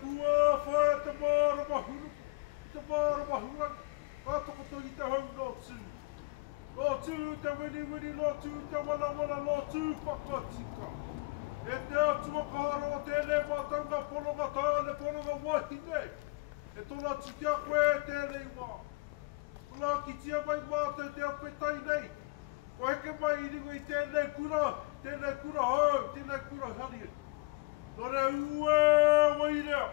kua whae te māra mahuru, te māra mahura, kātoko to i te hau nō tū. Nō tū te wini, nō tū te wana, nō tū whakatika. E te atua kāro o tēnei mātanga poronga tāne, poronga wahine. E tōna tukia koe tēnei wā. Tōna ki tia mai mātou te apetai nei. Ko heke mai i ringo i tēnei kura hau, tēnei kura haria. Nō re ue wairea.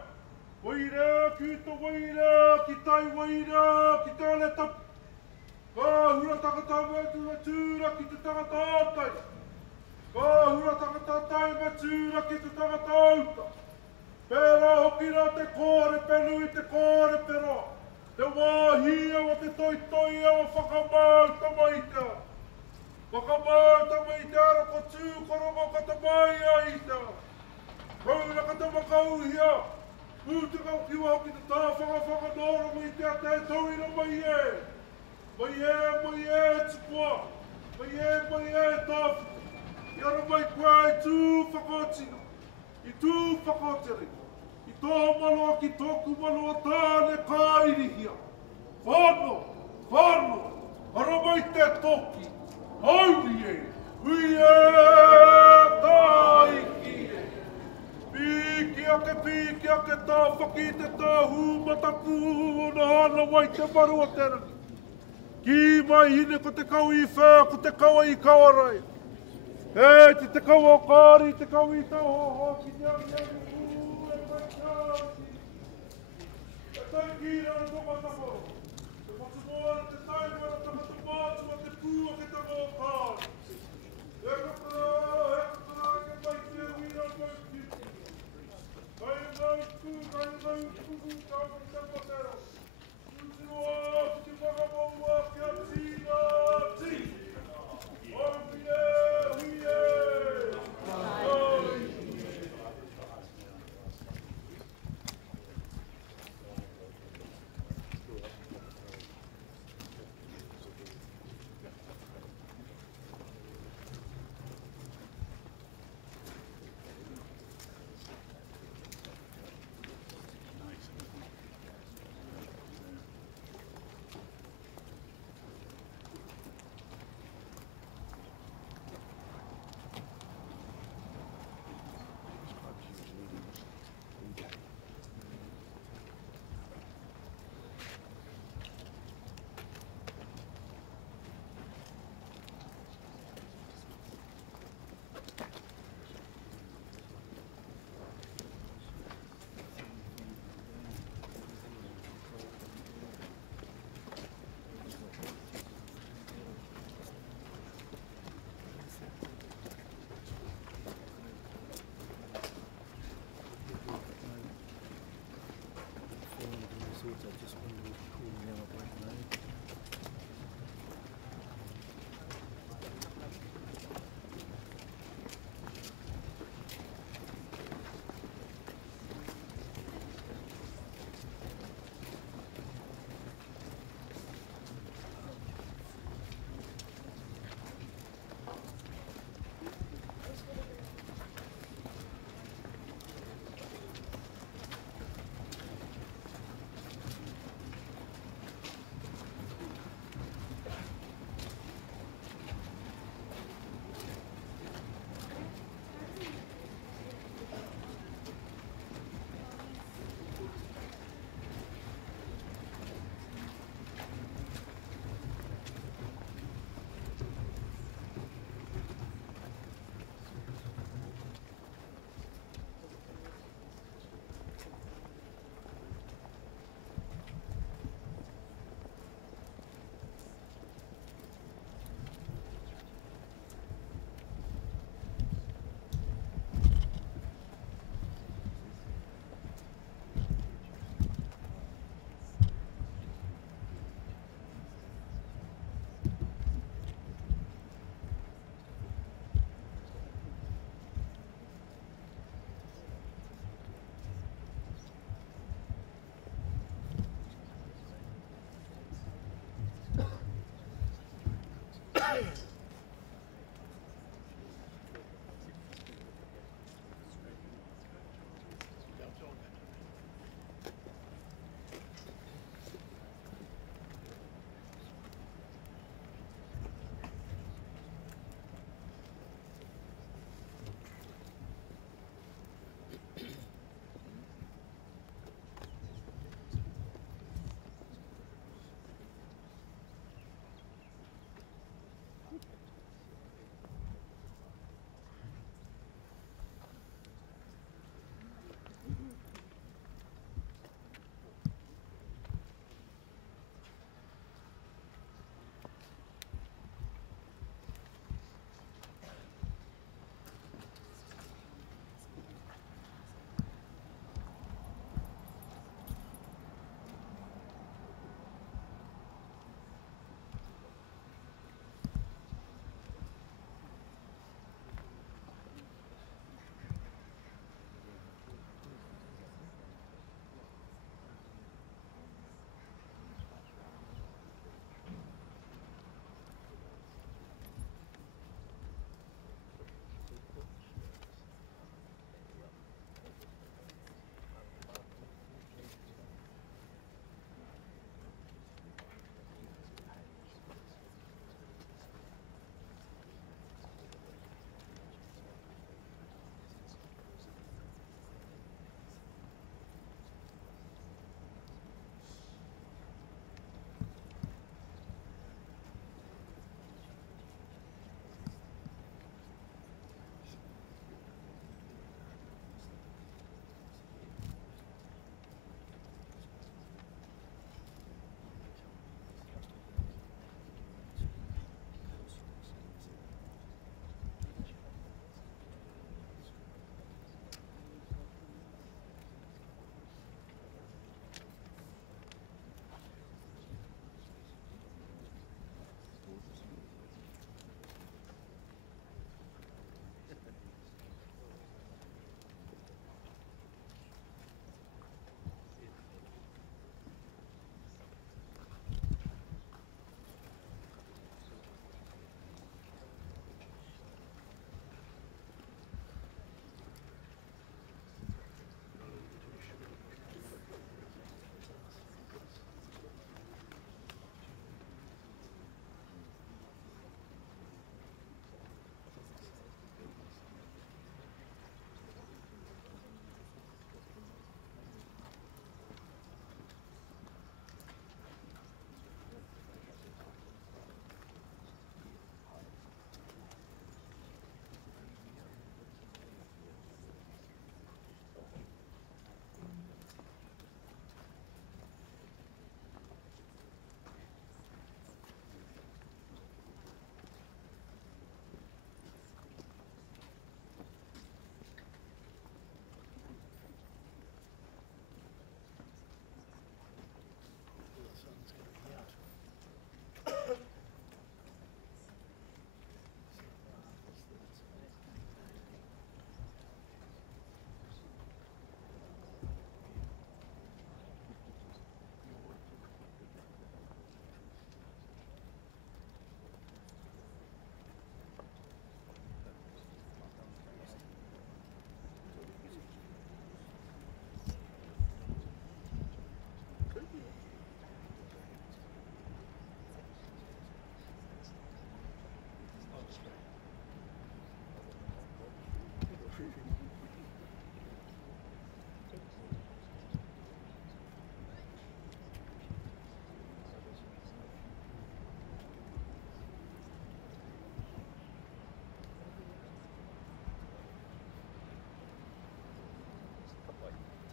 Wairea, ki to wairea, ki tai wairea, ki te ale tapu. Ka hura takata me tūra ki te tangata ātai. Ka hura takata tai me tūra ki te tangata auta. Pērā hoki rā te kōre penu i te kōre pera. Te wāhia wa te toitoi awa whakamauta mai te. Whakamauta mai te ara ko tūkorongo kata mai a i te. Kaura kata makauhia. Pūtuka o kiwa hoki te tāwhanga whakanōrongo i te a te tauira mai e. Mai e tupua. Mai e tāwhika. I ara mai kua e tū whakaotina. I tū whakaotere. I tō maloa ki tōku maloa tāne kāirihia. Whāno, ara mai te toki. Hauri e, hui e, tāiki e. Piki ake tā whaki te tā hūmatapu na hana wai te maru o terangi. Ki mai hine ko te kau i whea, ko te kaua i kawarai. Hei, te kaua o kāri, te kau i tau ho, ki te angi e mai kāti. E tai kīra o tō matamoro. Te matamoro, te taimara, te matamātua, te pūa ke tango o kāri. E kakara, ke mai te wira mai ki. Kai mai ku, ka te matera. Kutua, ki te whakamaua, ki a tina, ti.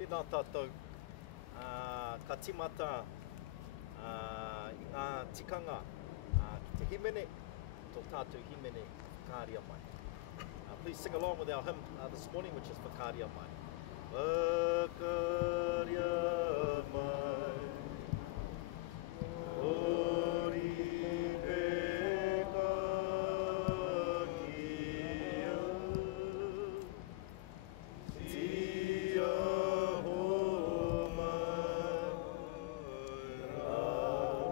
Tēnā tātou, ka timata I ngā tikanga ki te himene, tō tātou himene whakaaria mai. Please sing along with our hymn this morning, which is Whakaaria Mai. Whakaaria mai, ori e ka kia, tia ho mai, raro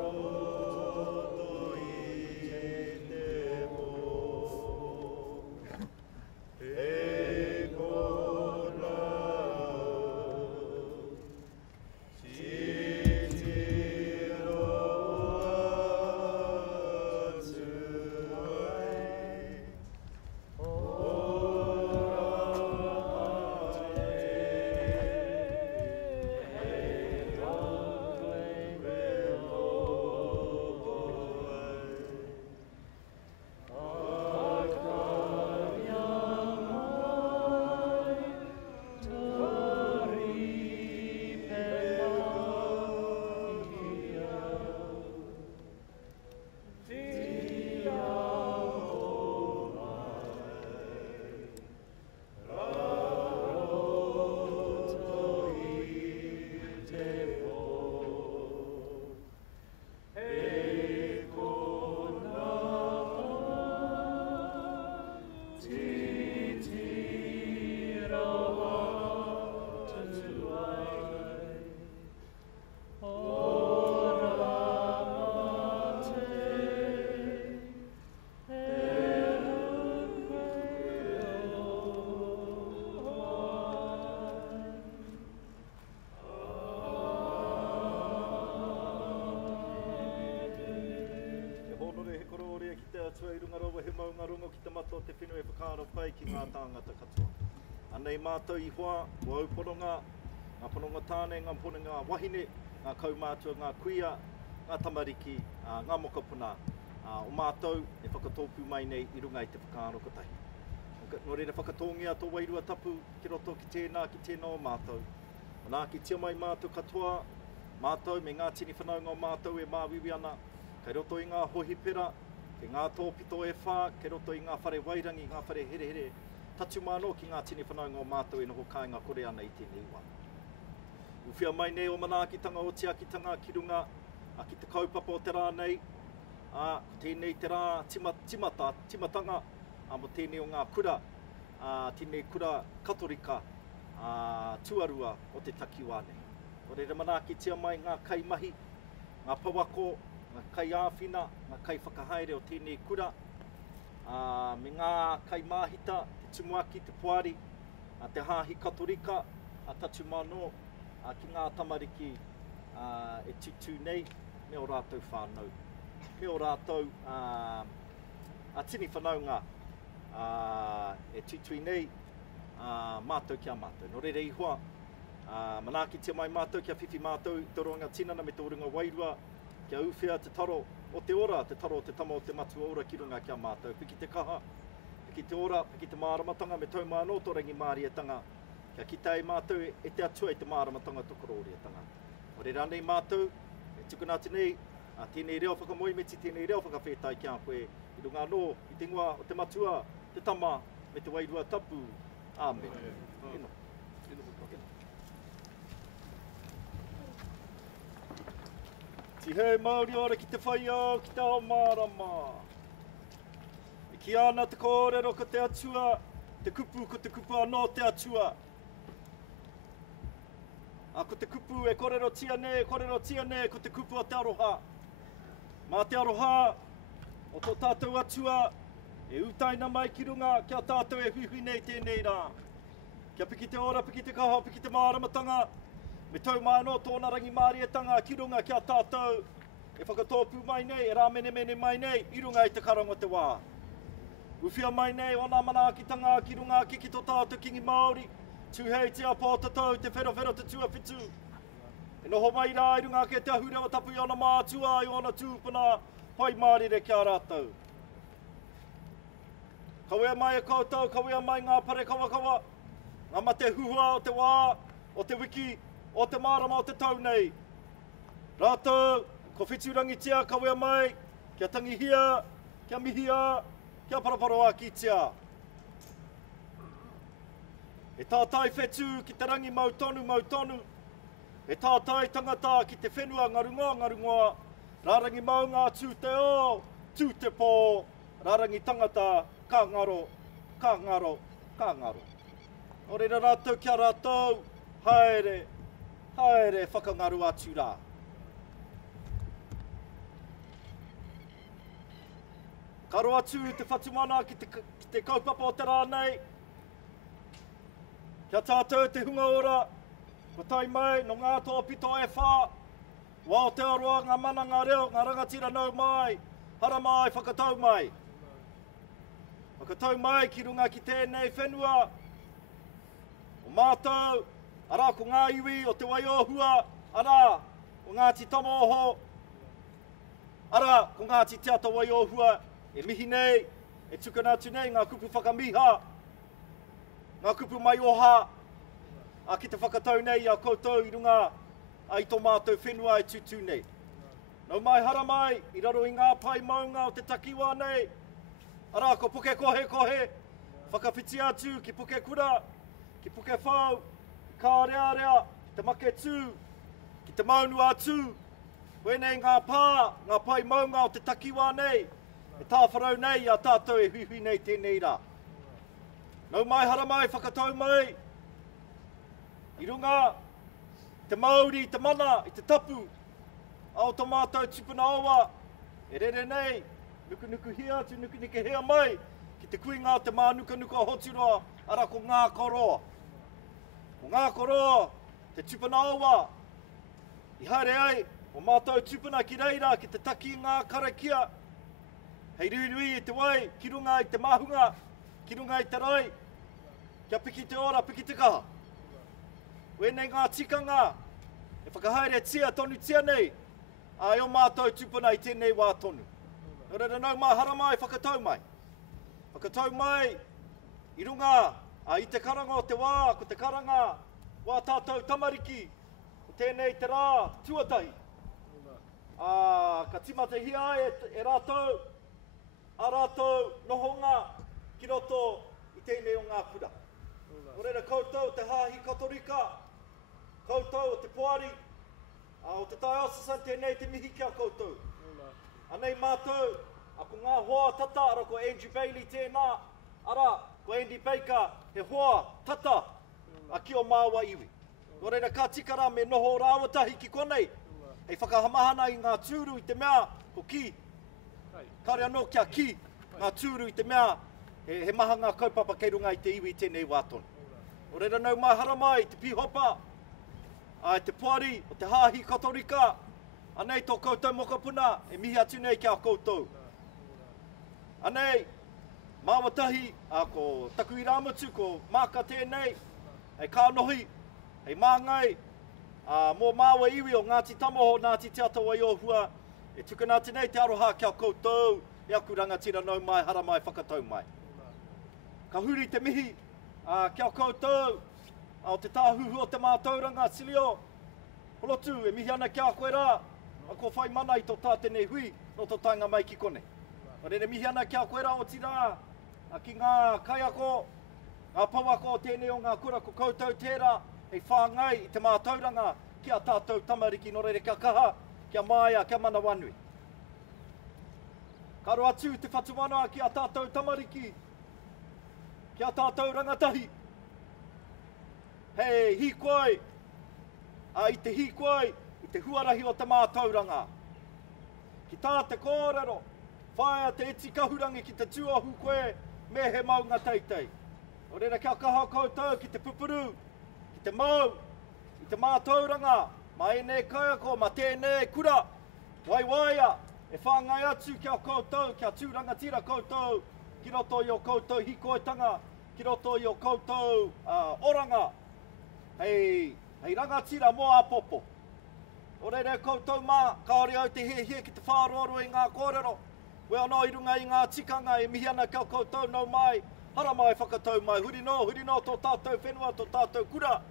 i te ho. E kona, si tiro atu ai, ora ai, e taue relo i runga rawa he maunga rongo ki te mato te whenua e whakaaro pai ki ngā tāngata katoa. Anei mātou I hoa, o au poronga, ngā poronga tāne, ngā poronga wahine, ngā kaumātua, ngā kuia, ngā tamariki, ngā mokapuna, o mātou e whakatōpu mai nei I runga I te whakaaro kotahi. Nō reira whakatongia tō wairua tapu ki roto ki tēnā, ki tēnā o mātou. O nā ki tia mai mātou katoa, mātou me ngā tini whanaunga o mātou e māwiwi ana, kei roto I ngā hohi pera, ke ngā tōpito e whā, ke roto I ngā whare wairangi, ngā whare here here, tatu māno ki ngā tini whanaunga o mātou e noho kāinga kore ana I tēnei wā. Uwhia mai nei o manaakitanga o te akitanga ki runga, a ki te kaupapa o te rā nei, tēnei te rā timatanga, mo tēnei o ngā kura, tēnei kura katorika, tuarua o te takiwā nei. O reira manakitia mai ngā kaimahi, ngā pawako, ngā kai āwhina, ngā kai whakahaere o tēnei kura, me ngā kai māhita, te tumuaki, te puari, te hāhi katorika, tatu mano, ki ngā tamariki e tutu nei, me o rātou whānau. Me o rātou tini whanaunga e tutu nei, mātou kia mātou. Nō reira I hoa, manakitia mai mātou kia whiwhi mātou, te ronga tinana me te orunga wairua, kia uwhia te taro o te ora, te taro o te tama o te matua ora ki runga kia mātou. Piki te kaha, piki te ora, piki te māramatanga me tau māno tō rangi māriatanga. Kia kitei mātou e te atua I te māramatanga tokoro oriatanga. O reira nei mātou, e tukuna te nei, tēnei reo whakamoimeti, tēnei reo whakawhetai kia koe. I runga no, I te ngua o te matua, te tama, me te wairua tapu. Amen. Eno. Ti hei Māori ora ki te Fai'aho, ki te ao mārama. E ki ana te kōrero ko te atua, te kupu ko te kupu anō te atua. Ko te kupu e kōrero tia nei, ko te kupu o te aroha. Mā te aroha, o tō tātou atua, e utaina mai ki runga, kia tātou e huihui nei tēnei rā. Kia piki te ora, piki te kaha, piki te māramatanga, me tau mai anō tōna rangi māriatanga ki runga kia tātou e whakatōpu mai nei, e rā mene mai nei, I runga I te karanga te wā. Uwhia mai nei o nā manaakitanga ki runga ki tō tātou kingi Māori, tuhei te apōtatau, te whero te tuawhitu. E noho mai rā I runga ki te ahurewa tapu I ona mātua, I ona tūpuna, pai mārire kia rātou. Kawea mai e koutou, kawea mai ngā pare kawakawa, ngā mate huhua o te wā, o te wiki, o te marama o te tau nei. Rātou, ko whiturangi tia ka wea mai, kia tangihia, kia mihia, kia paraparoa ki tia. E tātai whetu ki te rangi mautonu, e tātai tangata ki te whenua ngarungoa, rārangi mau ngā tū te o, tū te pō, rārangi tangata, ka ngaro. O reira rātou kia rātou, haere, whakangaru atu rā. Karo atu te whatumana ki te kaupapa o te rānei. Kia tātou te hunga ora, ko tai mai no ngā toa pito e whā. Wā o te aroa ngā mana ngā reo, ngā rangatira nau mai, hara mai, whakatau mai. Whakatau mai ki runga ki tēnei whenua. O mātou, ara ko ngā iwi o te waiohua, ara o Ngāti Tamoho, ara ko Ngāti Te Ata Waiohua, e mihi nei, e tukanatu nei ngā kupu whakamiha, ngā kupu mai oha, a ki te whakatau nei a koutou i runga ai tō mātou whenua e tutu nei. Nau mai hara mai, i raro i ngā pai maunga o te takiwa nei, ara ko puke kohe, whakawhiti atu ki puke kura, ki puke whau, ki kārearea, ki te make tū, ki te maunu atu, wēnei ngā pai maunga o te takiwa nei, e tāwharau nei a tātou e hui nei tēnei rā. Nau mai hara mai, whakatau mai, i runga, te Māori, te mana, i te tapu, ao tō mātou tupuna awa, e rere nei, nuku hea, tu nuku hea mai, ki te kuinga o te mānuka hoturoa, ara ko ngā koroa. Ko ngā koroa, te tupuna awa, i haere ai, o mātou tupuna ki reira, ki te taki ngā karakia, hei rui i te wai, ki runga i te mahunga, ki runga i te rai, kia piki te ora, piki te kaha. Wēnei ngā tikanga, e whakahaere tia tonu tia nei, a o mātou tupuna i tēnei wā tonu. Nō reira nau mai hara mai, whakatau mai. Whakatau mai, i runga, a i te karanga o te wā, ko te karanga, wā tātou tamariki, o tēnei te rā, tuatahi. Ka timata hia e rātou, a rātou nohonga, ki roto i tēnei o ngā kura. Nō reira koutou te hāhi katorika, koutou o te poari, o te tai osasa tēnei te mihi kia koutou. Anei mātou, a ko ngā hoa tata, ara ko Andrew Bailey tēnā, ara ko Andy Baker, he hoa tata, a ki o māua iwi. Nō reira ka tikara me noho rāwatahi ki konei, hei whakahamahana i ngā tūru i te mea, ko ki, kare anō kia ki, ngā tūru i te mea, he maha ngā kaupapa kei runga i te iwi tēnei wātonu. O reira nau mai hara mai, te pihopa, te poari, o te hāhi katorika, anei tō koutou mokapuna, e mihi atu nei kia koutou. Anei, māwatahi, ko taku i rāmutu, ko māka tēnei, hei kānohi, hei māngai, mō māua iwi o Ngāti Tamoho, Ngāti Te Ata Waiohua, e tukanatu nei te aroha kia koutou, e aku rangatira nau mai, hara mai, whakatau mai. Ka huri te mihi, kia koutou, o te tāhuhu o te mātauranga, Silio, holotu, e mihi ana kia koe rā, a ko whai mana i tō tātenei hui, no tō tainga mai ki kone. O rere mihi ana kia koe rā o tira, ki ngā kaiako, ngā pauako o tēnei o ngā kura, ko koutou tērā, hei whāngai i te mātauranga, kia tātou tamariki, no rere kia kaha, kia māia, kia mana wanui. Karo atu te whatumana kia tātou tamariki, kia tātou rangatahi. Hei, hikoi, i te hikoi, i te huarahi o te mātauranga. Ki tā te kōrero, whaia te eti kahurangi ki te tuahu koe, me he maunga teitei. O reira kia kaha koutou ki te pupuru, ki te mau, i te mātauranga, ma enei kaiako, ma tēnei kura, waiwaia, e whāngai atu kia koutou, kia tūrangatira koutou, ki roto i o koutou hikoitanga, ki roto i o koutou oranga, hei rangatira mō apopo. O reire koutou mā, kaore au te he ki te whāroaro i ngā kōrero, we anō i runga i ngā tikanga, e mihi ana kia koutou nau mai, hara mai whakatau mai, huri no tō tātou whenua, tō tātou kura,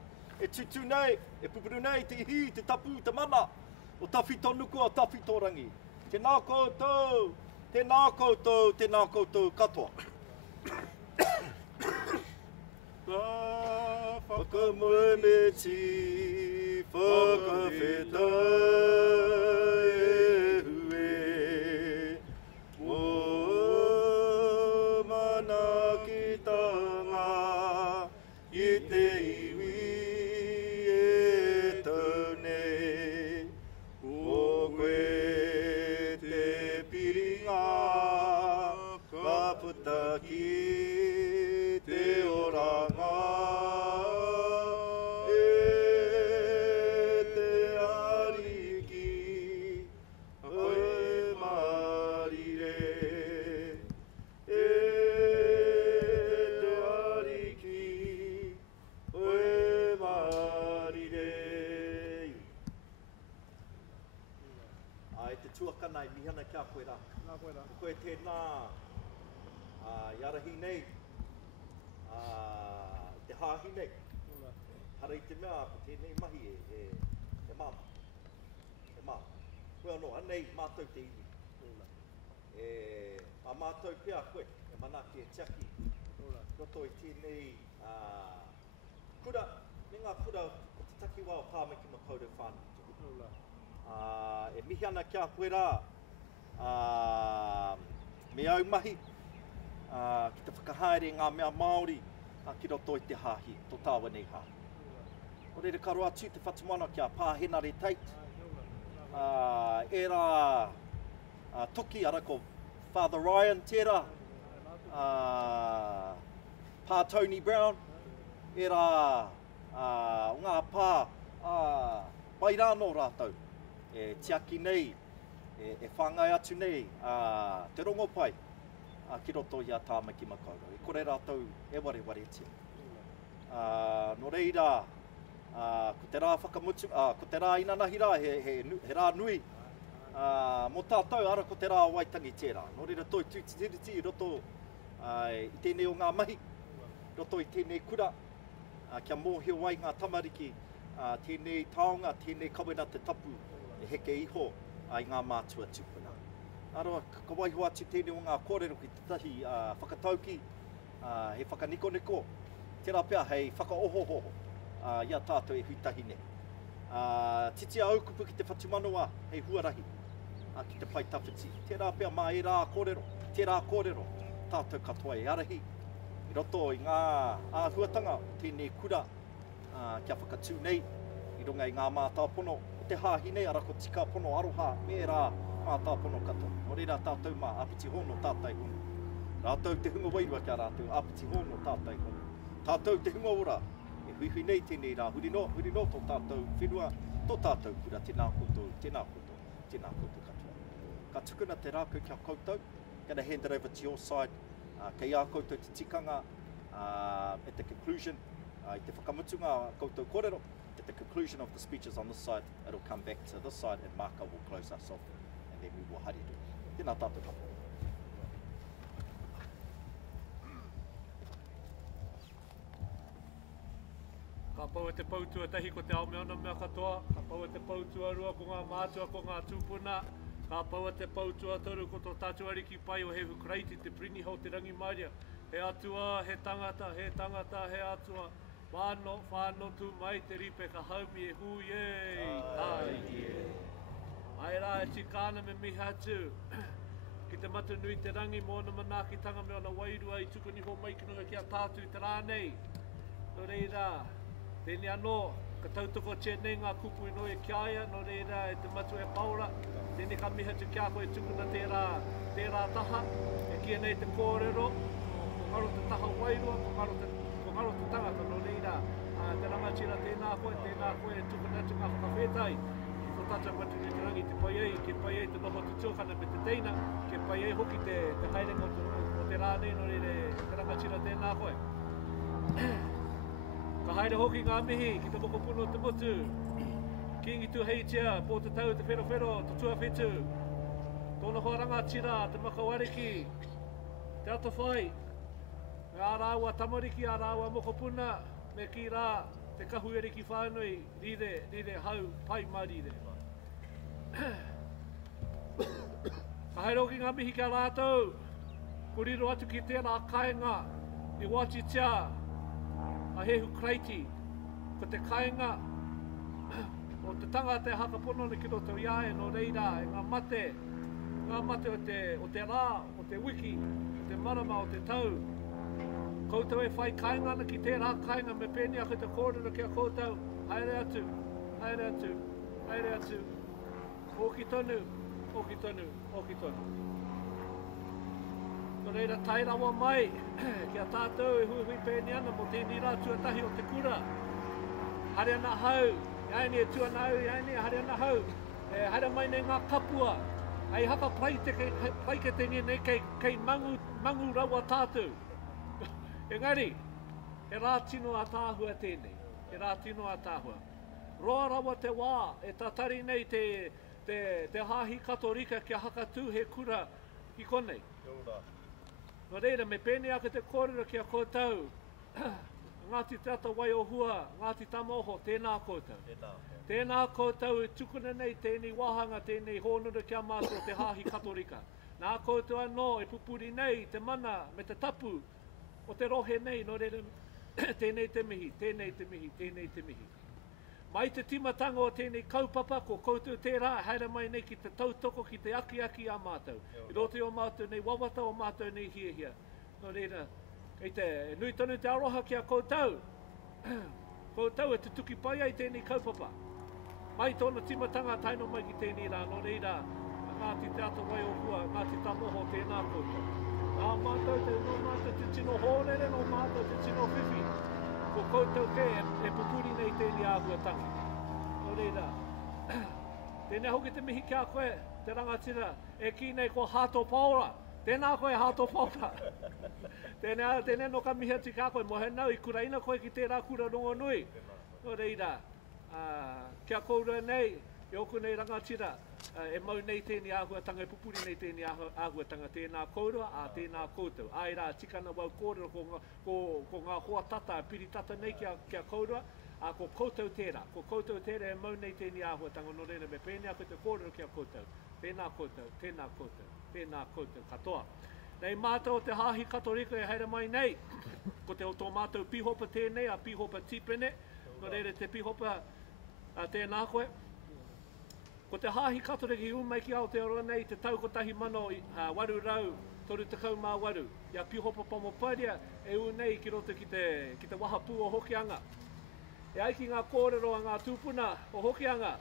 e tutu nei, e pupuru nei, te ihi, te tapu, te mana, o tawhi tonuku o tawhi tōrangi. Tēnā koutou, tēnā koutou, tēnā koutou katoa. Whakamoemeti, whakawhetai e hue, mō mana ki tanga, i te iwi e tau nei, o koe te piringa, ka puta ki te oranga. Tuakanai mihana kia koe rā. Koe tēnā iarahi nei, te hāhi nei. Hara i te mea, tēnei mahi e māma. E māma. Koe anō, anei mātou te iwi. A mātou pia koe, e manaki e tiaki. Roto i tēnei kura, me ngā kura o te taki wā o pāmeki makaurau whānau. E mihi ana kia koe rā, me au mahi, ki te whakahaere ngā mea Māori, ki roto i te hāhi, tō tāua nei hā. O reira karo atu te whatumana kia pāhena re teit. E rā toki ara ko Father Ryan tērā, Pā Tony Brown, e rā ngā pā Pairano rātou. E tiaki nei, e whāngai atu nei, te rongo pai, ki roto i a tāmaki makaurau. E kore rātou e ware tia. No reira, ko te rā whakamutu, ko te rā inanahi rā, he rā nui, mo tātou ara ko te rā waitangi tērā. No reira toi tūtiriti roto i tēnei o ngā mahi, roto i tēnei kura, kia mōhio wai ngā tamariki, tēnei taonga, tēnei kawena te tapu, e heke iho ai ngā mātua tupuna. Aroa, ka waiho atu tēnei o ngā kōrero ki te tahi whakatauki, he whakaniko-niko, tērā pia hei whakaohoho, ia tātou e huitahi nei. Titi a aukupu ki te whatumanoa, hei huarahi, ki te pai tawhiti. Tērā pia mā e rā kōrero, tērā kōrero, tātou katoa e arahi. I roto i ngā āhuatanga, tēnei kura, kia whakatū nei, i runga i ngā mātāpono, o te hāhi nei ara ko tika pono aroha, me rā mātāpono kato. O reira tātou mā apiti hono tātai hono. Rātou te hunga wairua kia rātou, apiti hono tātai hono. Tātou te hunga ora, e hui nei tēnei rā, hurino tō tātou whenua, tō tātou kura, tēnā koutou, tēnā koutou katoa. Ka tukuna te rākau kia koutou, gonna hand it over to your side, kei a koutou te tikanga, at the conclusion, i te whakamutunga koutou kōrero, at the conclusion of the speeches on this side, it'll come back to this side and Marka will close us off and then we will hariru. Tēnā tātou kapo. Ka pau e te pautua tahi ko te aomeona mea katoa, ka pau e te pautua rua ko ngā mātua ko ngā tūpuna, ka pau e te pautua toru ko tō tātua ariki pai o he hukraiti te prini hau te rangi mairia. He atua, he tangata, he atua. Whāno tū mai te ripe ka haumi e hui e tāi. Ai rā e tikāna me miha atu. Ki te matu nui te rangi mōna manaakitanga me ona wairua i tukuni ho mai kinunga ki a tātu i te rānei. No reira, tēnei anō, ka tautoko tēnei ngā kupu i no e kiaia, no reira e te matu e paura. Tēnei ka miha tu kia koe tukuna tērā taha, e kia nei te kōrero, ko ngaro te taha wairua, ko ngaro te tangata, no reira, te rangatira tēnā koe e tukuna atu ngā whakawhetai. Ki tō tata matu ni te rangi te pai ei, ke pai ei te noho te tūkana me te teina, ke pai ei hoki te haerenga o te rānei, no reire, te rangatira tēnā koe. Ka haere hoki ngā mihi ki te mokopuno te motu. Kingi tu heitia, po te tau te whero, te tua whetu. Tōna hoa rangatira, te makawariki, te ato whai. Me ārāua tamariki, ārāua mokopuna, me ki rā, te kahuere ki whānui, rire hau, pai marire. Ka hairoki ngā mihi kia rātou, kuriro atu ki tērā kāinga, i Wachitia, a hehu kreiti, ko te kāinga, o te tanga te hakapono ni ki roto iae no reira, e ngā mate o te rā, o te wiki, o te marama, o te tau. Koutou e whai kāinga ana ki tērā kāinga me pēni a te kōrero kia koutou, haere atu, haere atu, haere atu, oki tonu, oki tonu, oki tonu. Ko reira tai rawa mai, kia tātou e hui pēni ana mo tēni rā tuatahi o te kura. Hare ana hau, iaini e tuanau, iaini e hare ana hau, e hare mai nei ngā kapua, ai haka praiketengi nei kei mangu rawa tātou. Engari, e rā tino a tāhua tēnei, e rā tino a tāhua. Roa rawa te wā, e tatari nei te hāhi katorika kia haka tū he kura i konei. No reira, me pēne ake te kōrero kia kōtau, ngāti tata wai o hua, ngāti tamoho, tēnā kōtau. Tēnā kōtau e tukuna nei tēnei wahanga, tēnei hōnura kia mātua te hāhi katorika. Nā kōtau anō e pupuri nei te mana me te tapu, o te rohe nei, no reira, tēnei te mihi, tēnei te mihi, tēnei te mihi. Mai te timatanga o tēnei kaupapa, ko koutou tērā, haere mai nei ki te tautoko, ki te aki a mātou. I rote o mātou nei wawata o mātou nei hia. No reira, kei te nui tonu te aroha kia koutou. Koutou e te tuki pai ai tēnei kaupapa. Mai tōna timatanga taino mai ki tēnei rā, no reira, ngāti te ata wai o hua, ngāti tamoho tēnā koutou. Nā mātou te tino hōrere, no mātou te tino whiwhi. Ko koutou ke e pupuri nei tēnei āhuatangi. No reira, tēnei hoki te mihi kia koe, te rangatira, e ki nei ko hāto paura. Tēnā koe hāto paura. Tēnei no ka mihi ati kia koe, mo he nau i kuraina koe ki tērā kura rongo nui. No reira, kia koura nei, e oku nei rangatira, e mau nei tēnei āhuatanga, e pupuri nei tēnei āhuatanga, tēnā koura, a tēnā koutou. Ai rā, tikana wau kōrero ko ngā hoa tata, piri tata nei kia koura, a ko koutou tērā. Ko koutou tērā e mau nei tēnei āhuatanga, no reira me pēnea ko te kōrero kia koutou. Tēnā koutou, tēnā koutou, tēnā koutou, katoa. Nei mātou te hāhi katorika e haere mai nei, ko te o tō mātou pihopa tēnei, a pihopa tipene, no reira te pihopa tēnā koe. Ko te hāhi katoriki umei ki Aotearoa nei, te taukotahi mano waru rau, toru te kaumā waru. Ia pihopa pomoparia e unei ki roto ki te wahapū o Hokianga. E aiki ngā kōrero a ngā tūpuna o Hokianga,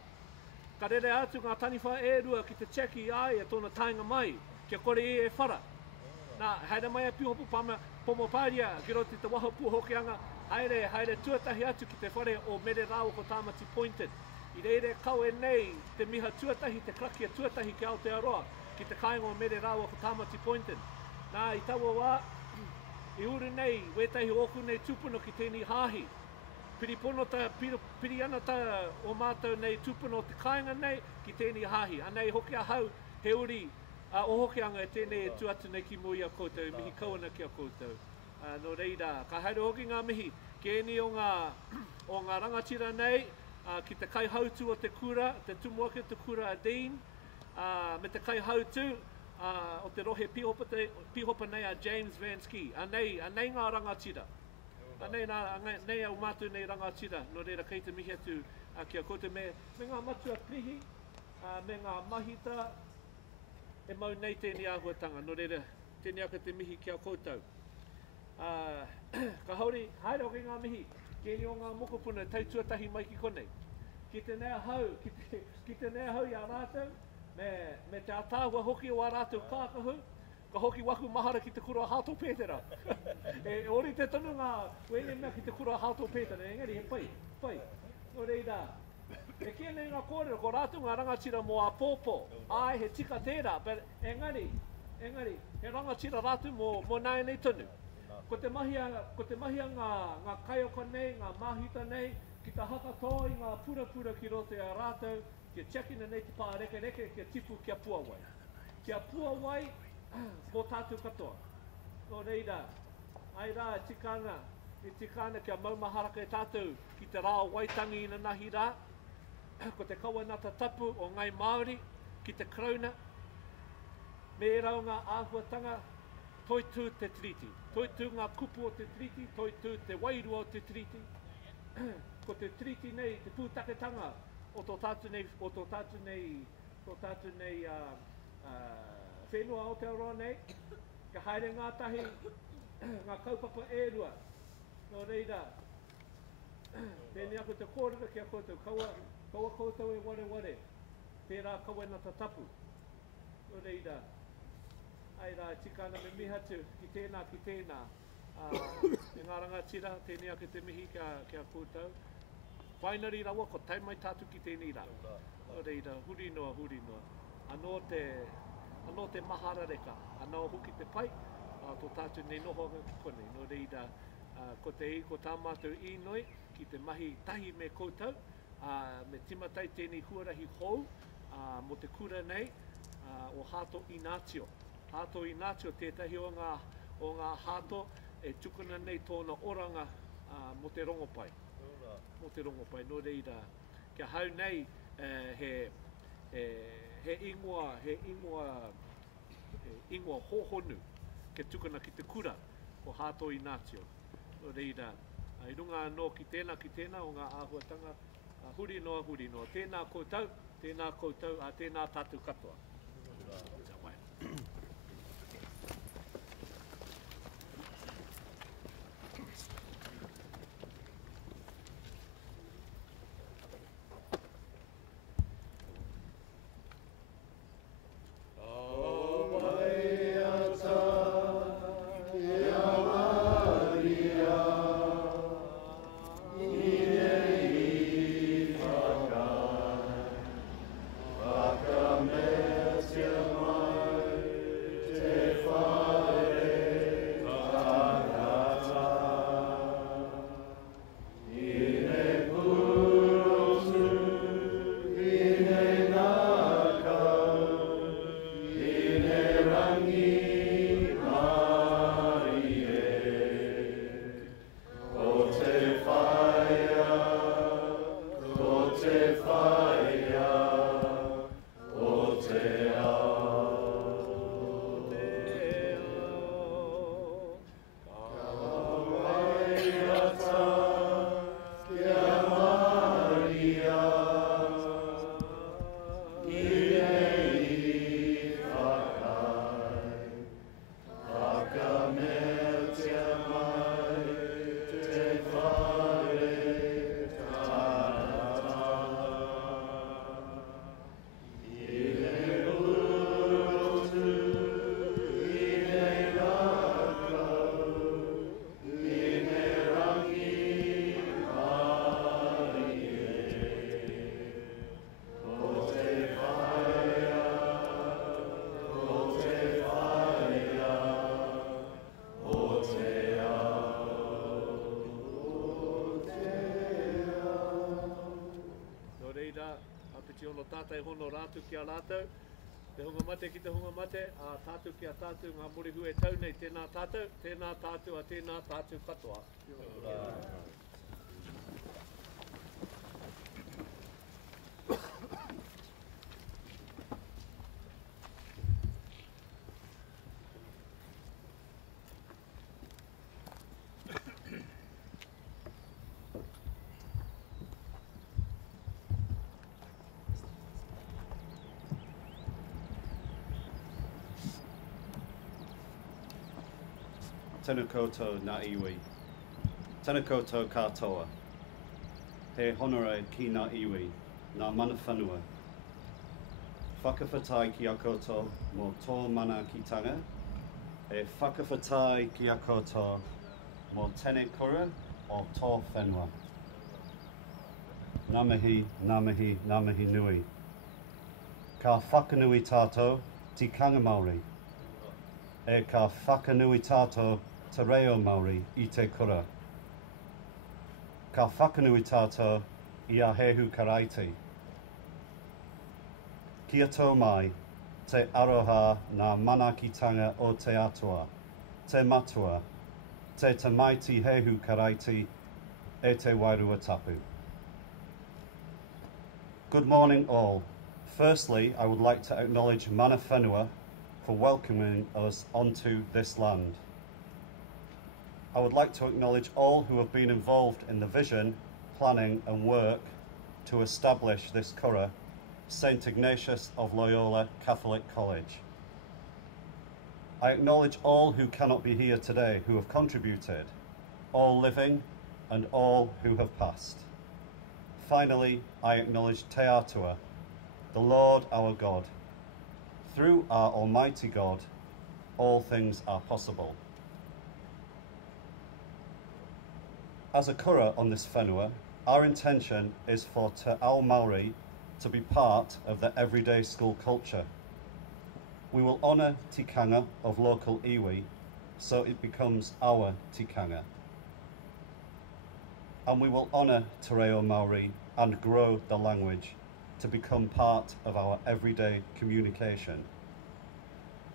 ka rere atu ngā taniwha e rua ki te cheki ai e tōna tainga mai, kia kore e whara. Nā, haere mai a pihopa pomoparia ki roto te wahapū o Hokianga, haere tuatahi atu ki te whare o mere rāo ko Tāmati Pointed. I reire kau e nei te miha tuatahi, te krakia tuatahi ki Aotearoa, ki te kāinga o mere rāua ko Tāmati Pointed. Nā, i taua wā, i uru nei, wetahi oku nei tūpuna ki tēnei hāhi. Piri ana ta o mātou nei tūpuna o te kāinga nei, ki tēnei hāhi. Anei hoki a hau, he uri, o Hokianga e tēnei e tuatu nei ki mui a koutou, mihi kauana ki a koutou. No reira, ka haere hoki ngā mihi, kēni o ngā rangatira nei, ki te kai hautu o te kura, te tumuake te kura a Dean, me te kai hautu o te rohe pihopa nei a James Van Ski. Anei ngā rangatira. Anei au mātou nei rangatira. No reira kei te mihi atu kia koutou me ngā matua prihi, me ngā mahita, e mau nei tēnei āhuatanga. No reira, tēnei aka te mihi kia koutou. Ka hauri, haere hoki ngā mihi. Kēni o ngā mokopuna tautuatahi mai ki konei. Ki te nea hau, ki te nea hau i a rātou, me te atāhua hoki o a rātou kākahu, ka hoki waku mahara ki te kura hātou pētera. E ori te tonu ngā wene mea ki te kura hātou pētera, engari he pai. No reira, e kia nei ngā kōrero, ko rātou ngā rangatira mo a pōpō, ai he tika tērā, engari, he rangatira rātou mo nai nei tonu. Ko te mahia ngā kaioko nei, ngā mahita nei, ki te haka tōi ngā pura ki rote a rātou, kia chekina nei te pāreke, kia tipu kia pua wai. Kia pua wai, mō tātou katoa. No reira, ai rā tikanga, e tikana kia maumaharaka e tātou ki te rā waitangi ina nahi rā, ko te kawanata tapu o ngai Māori, ki te krauna, me e rau ngā āhuatanga, toitū te triti. Toitū ngā kupu o te triti, toitū te wairua o te triti. Ko te triti nei, te pūtaketanga o tō tātu nei, whenua o te aroa nei, ka haere ngā tahi, ngā kaupapa e rua. Nō reira, tēnei aku te kōrera ki a koutou, kaua koutou e ware, tērā kawanata tapu. Nō reira, ai rā, tikana me mihatu ki tēnā, e ngā rangatira, tēnei aku te mihi kia koutou. Whainari rawa, ko taimai tātu ki tēnei rā. Nō reira, huri noa. Anō te mahara reka, anō hoki te pai, tō tātu nei noho ki konei. Nō reira, ko tā mātou i noi, ki te mahi tahi me koutou, me timatai tēnei huarahi hou, mo te kura nei, o Hato Ignatius. Hato Ignatius, tētahi o ngā hato, e tukuna nei tōna oranga mo te rongopai. Nō reira, kia hau nei, he ingoa hohonu, ke tukuna ki te kura, o Hato Ignatius. Nō reira, i runga anō ki tēnā o ngā āhuatanga, huri noa. Tēnā koutou, tēnā tātou katoa. Tātai hono rātu ki a rātou, te hunga mate ki te hunga mate, a tātou ki a tātou, ngā morihu e tau nei tēnā tātou, a tēnā tātou katoa. Tēnā koutou nā iwi. Tēnā koutou katoa. He honore ki nā iwi, nā mana whanua. Whakawhatai ki a koutou mō tō mana ki tanga. E whakawhatai ki a koutou mō tēnei kura o tō whenua. Ngā mihi nui. Ka whakanui tātou tikanga Māori. E ka whakanui tātou te reo Māori i te kura. Ka whakanui tātou i a hehu karaiti. Kia tau mai, te aroha ngā manakitanga o te atua, te matua, te te maiti hehu karaiti, e te wairua tapu. Good morning all. Firstly, I would like to acknowledge Mana Whenua for welcoming us onto this land. I would like to acknowledge all who have been involved in the vision, planning and work to establish this Curragh, St Ignatius of Loyola Catholic College. I acknowledge all who cannot be here today who have contributed, all living and all who have passed. Finally, I acknowledge Te Atua, the Lord our God. Through our Almighty God, all things are possible. As a Curragh on this whenua, our intention is for Te Ao Māori to be part of the everyday school culture. We will honour tikanga of local iwi so it becomes our tikanga. And we will honour Te Reo Māori and grow the language to become part of our everyday communication.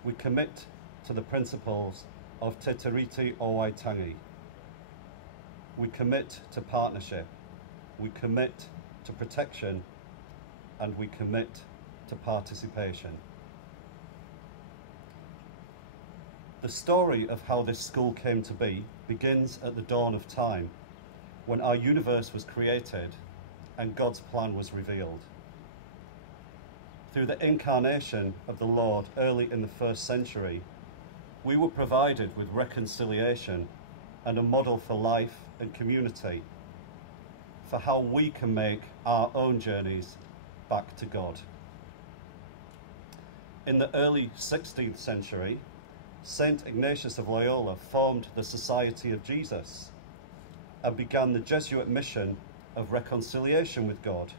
We commit to the principles of Te Tiriti o Waitangi. We commit to partnership, we commit to protection, and we commit to participation. The story of how this school came to be begins at the dawn of time, when our universe was created and God's plan was revealed. Through the incarnation of the Lord early in the 1st century, we were provided with reconciliation and a model for life and community, for how we can make our own journeys back to God. In the early 16th century, St Ignatius of Loyola formed the Society of Jesus and began the Jesuit mission of reconciliation with God,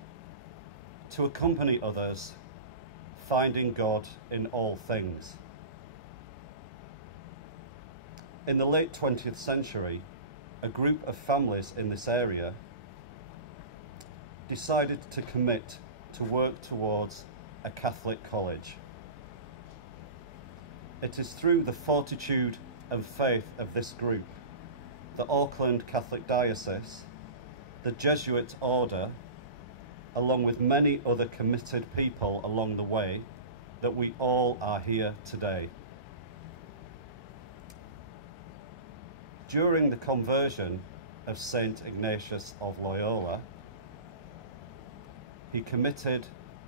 to accompany others, finding God in all things. In the late 20th century, a group of families in this area decided to commit to work towards a Catholic college. It is through the fortitude and faith of this group, the Auckland Catholic Diocese, the Jesuit Order, along with many other committed people along the way, that we all are here today. During the conversion of St Ignatius of Loyola, he committed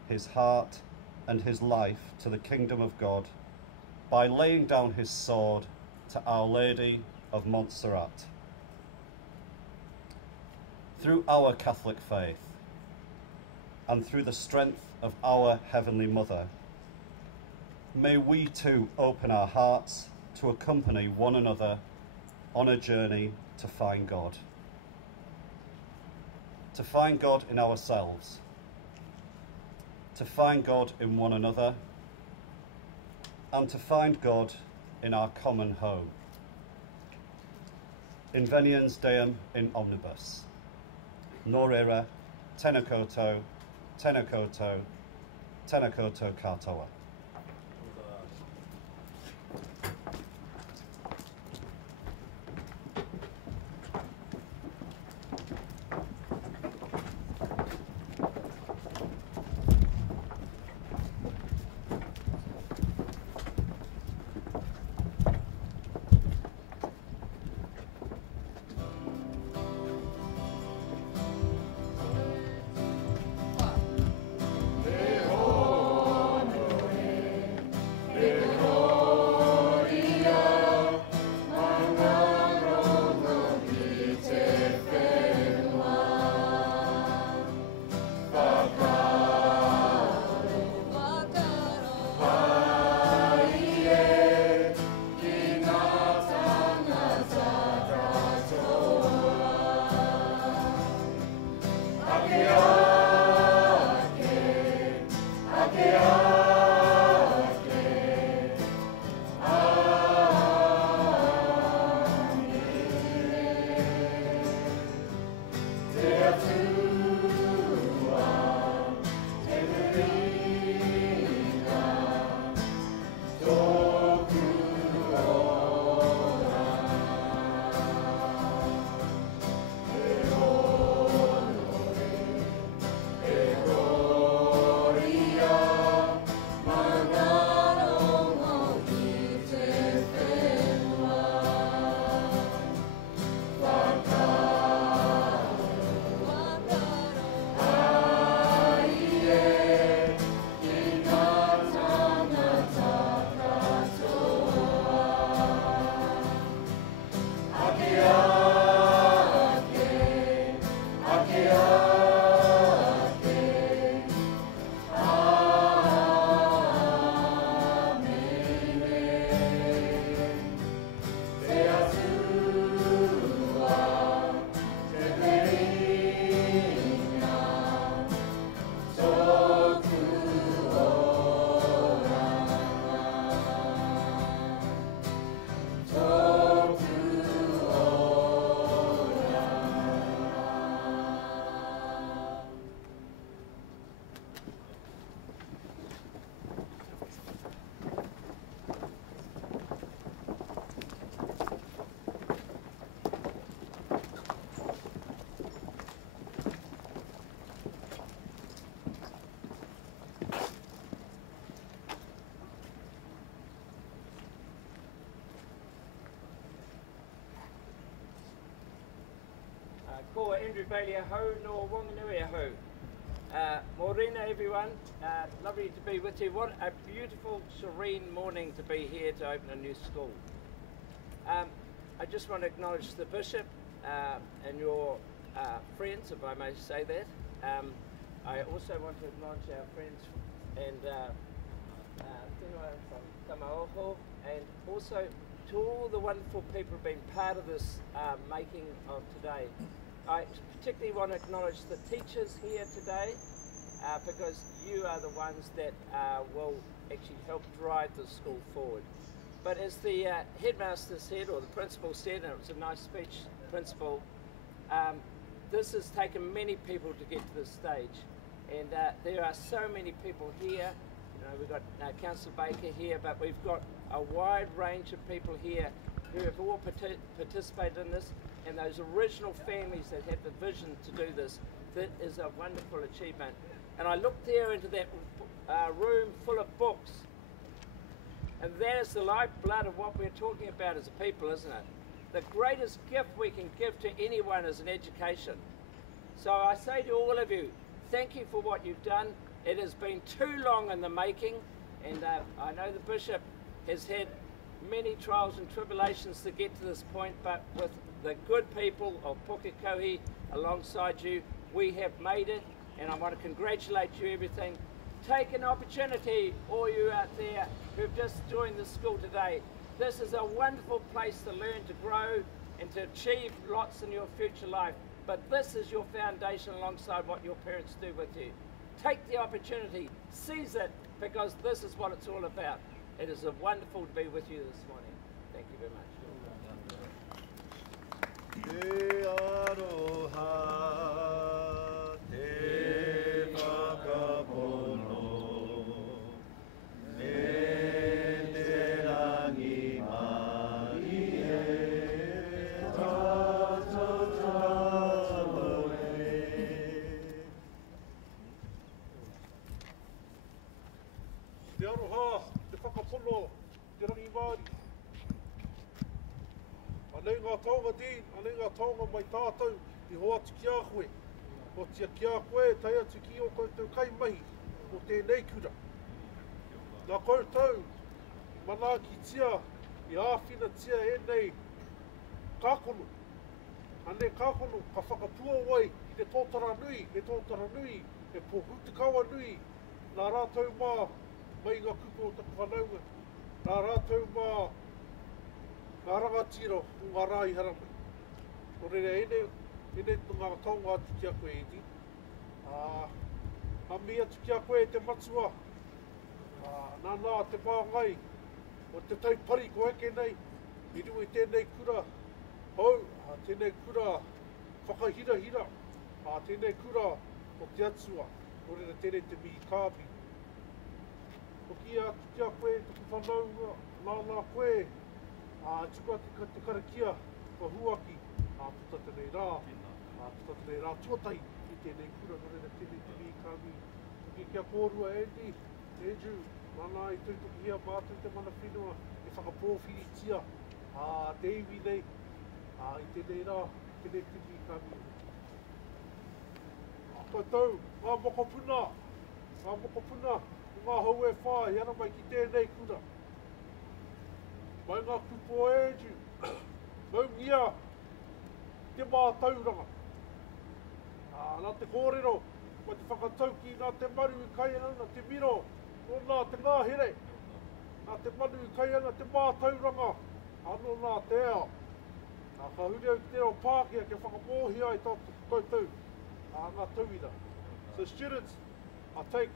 his heart and his life to the kingdom of God by laying down his sword to Our Lady of Montserrat. Through our Catholic faith and through the strength of our Heavenly Mother, may we too open our hearts to accompany one another on a journey to find God. To find God in ourselves, to find God in one another, and to find God in our common home. Inveniens Deum in omnibus. Nō tēnā koutou, tēnā koutou, tēnā koutou katoa. ko Andrew Bailey aho no Wanganui aho. Morena everyone, lovely to be with you. What a beautiful, serene morning to be here to open a new school. I just want to acknowledge the Bishop and your friends, if I may say that. I also want to acknowledge our friends and from Fiema'u, and also to all the wonderful people who've been part of this making of today. I particularly want to acknowledge the teachers here today because you are the ones that will actually help drive the school forward. But as the headmaster said, or the principal said, and it was a nice speech, principal, this has taken many people to get to this stage. And there are so many people here. You know, we've got Councillor Baker here, but we've got a wide range of people here who have all participated in this, and those original families that had the vision to do this. That is a wonderful achievement. And I looked there into that room full of books, and that is the lifeblood of what we're talking about as a people, isn't it? The greatest gift we can give to anyone is an education. So I say to all of you, thank you for what you've done. It has been too long in the making, and I know the Bishop has had many trials and tribulations to get to this point, but with the good people of Pukekohe alongside you, we have made it, and I want to congratulate you everything. Take an opportunity, all you out there who've just joined the school today. This is a wonderful place to learn, to grow, and to achieve lots in your future life. But this is your foundation alongside what your parents do with you. Take the opportunity, seize it, because this is what it's all about. It is wonderful to be with you this morning. Thank you very much. Te aroha, te whakapono, me te rangi mai e tātou tātou e. Te aroha, te whakapono, te rangi Māori. Anei ngā taonga din, anei ngā taonga mai tātou, i hoa atu ki a koe. O tia ki a koe, tai atu ki o koutou kai mahi, o tēnei kura. Nā koutou, mana ki tia, i āwhina tia e nei kākono. Anei kākono, ka whakapua wai i te tōtara nui, e pōhutikawa nui, nā rātou mā, mai ngā kupu o taku whanaunga, nā rātou mā, ngā rangatira o ngā rā i haramai. Nō reira, ene ngā taonga atu ki a koe e ti. Nā mi atu ki a koe te matua. Nā te pāngai, o te taupari ko eke nei, i rui tēnei kura hau, tēnei kura whakahira, tēnei kura o te atua, nō reira tēnei te mihi kāpi. O ki atu ki a koe, tuku whanaunga, nā koe, tuku atu te karakia, ka huaki, puta tēnei rā, tuatai i tēnei kura, nō reira tēnei te mihi kāpi. Ki kia kōrua Andrew, mana i tuituki hia mātou te mana whenua, e whakapōwhiri tia, Davey nei, i tēnei rā, tēnei te mihi kāpi. Koutou, ngā mokopuna, ngā hau e whā, i ana mai ki tēnei kura. Mai ngā kupo Andrew, maungia, te mātauranga. Nā te kōrero, mai te whakatauki, nā te maru i kai ana, te miro, nā te ngāhere. Nā te manu i kai ana, te mātauranga, anō nā te ao. Nā ka huri au te ao Pākehā, ke whakapōhia i tātou koutou, ngā tauira. So students, I take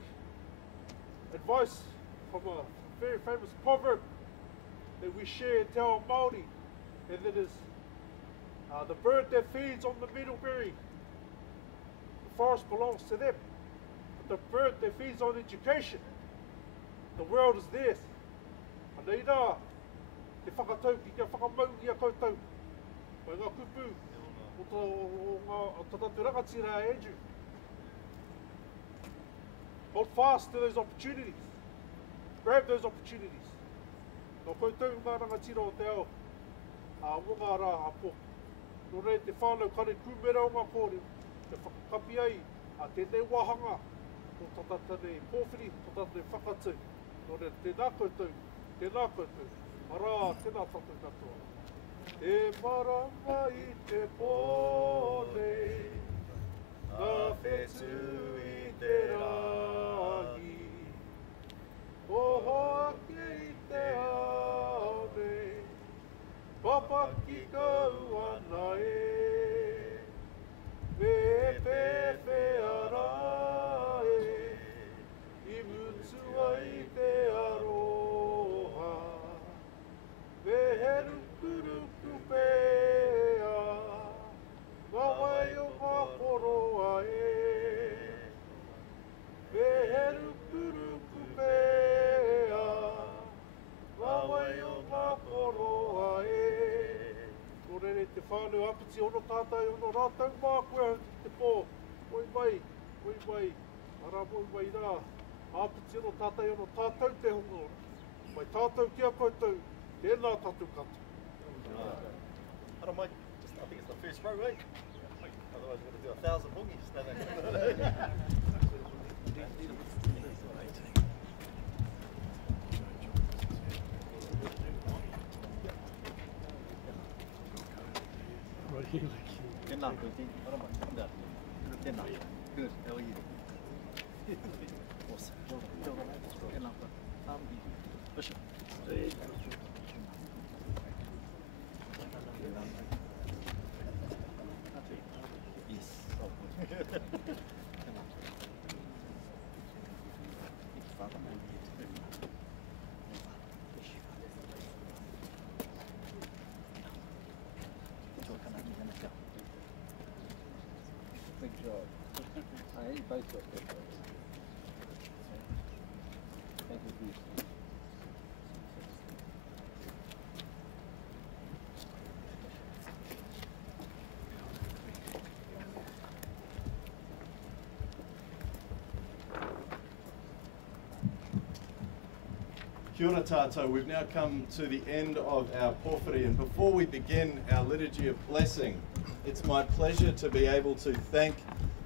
advice from a very famous proverb that we share in Te Ao Māori, and that is, the bird that feeds on the meadowberry, the forest belongs to them. But the bird that feeds on education, the world is theirs. Anei rā, te whakatauki kia whakamaungi a koutou, mai ngā kupu, o tā tatu rangatira Andrew. Hold fast to those opportunities. Grab those opportunities. Nō koutou ngā rangatira o te ao, mo ngā rā a pō. Nō rei te whānau kare kūmera o ngā kōrero, te whakakapi ai a tēnei wahanga o tatatane pōwhiri, tatatane whakatau. Nō rei tēnā koutou, ara tēnā tātou katoa. E marama i te pōne, ngā whetū i te rahi, ohoa ke i te aone, papaki kau ana e, me pepe ara e, I mutu ai te aroha, me he rukuruku pēa, ngā wai o ngā poroa e, me he rukuruku pēa, ngā wai o ngā poroa e. Nō rere te whānau apiti ono tātai ono rātau mā koe te pō, moi mai, ara moi mai rā, apiti ono tātai ono tātou te hongo, mai tātou kia koutou, tēnā tātou katoa. Ara mai, I think it's the first row, eh? Otherwise we're going to do 1,000 boogies. Tēnā kouti, ara mai, come down. Tēnā, good, how are you? Awesome, well done, tēnā kouti. Bishop. Yes. Oh, good. Father, man. Good job. I both got good jobs. Thank you. Kia ora tātou, we've now come to the end of our Powhiri, and before we begin our liturgy of blessing, it's my pleasure to be able to thank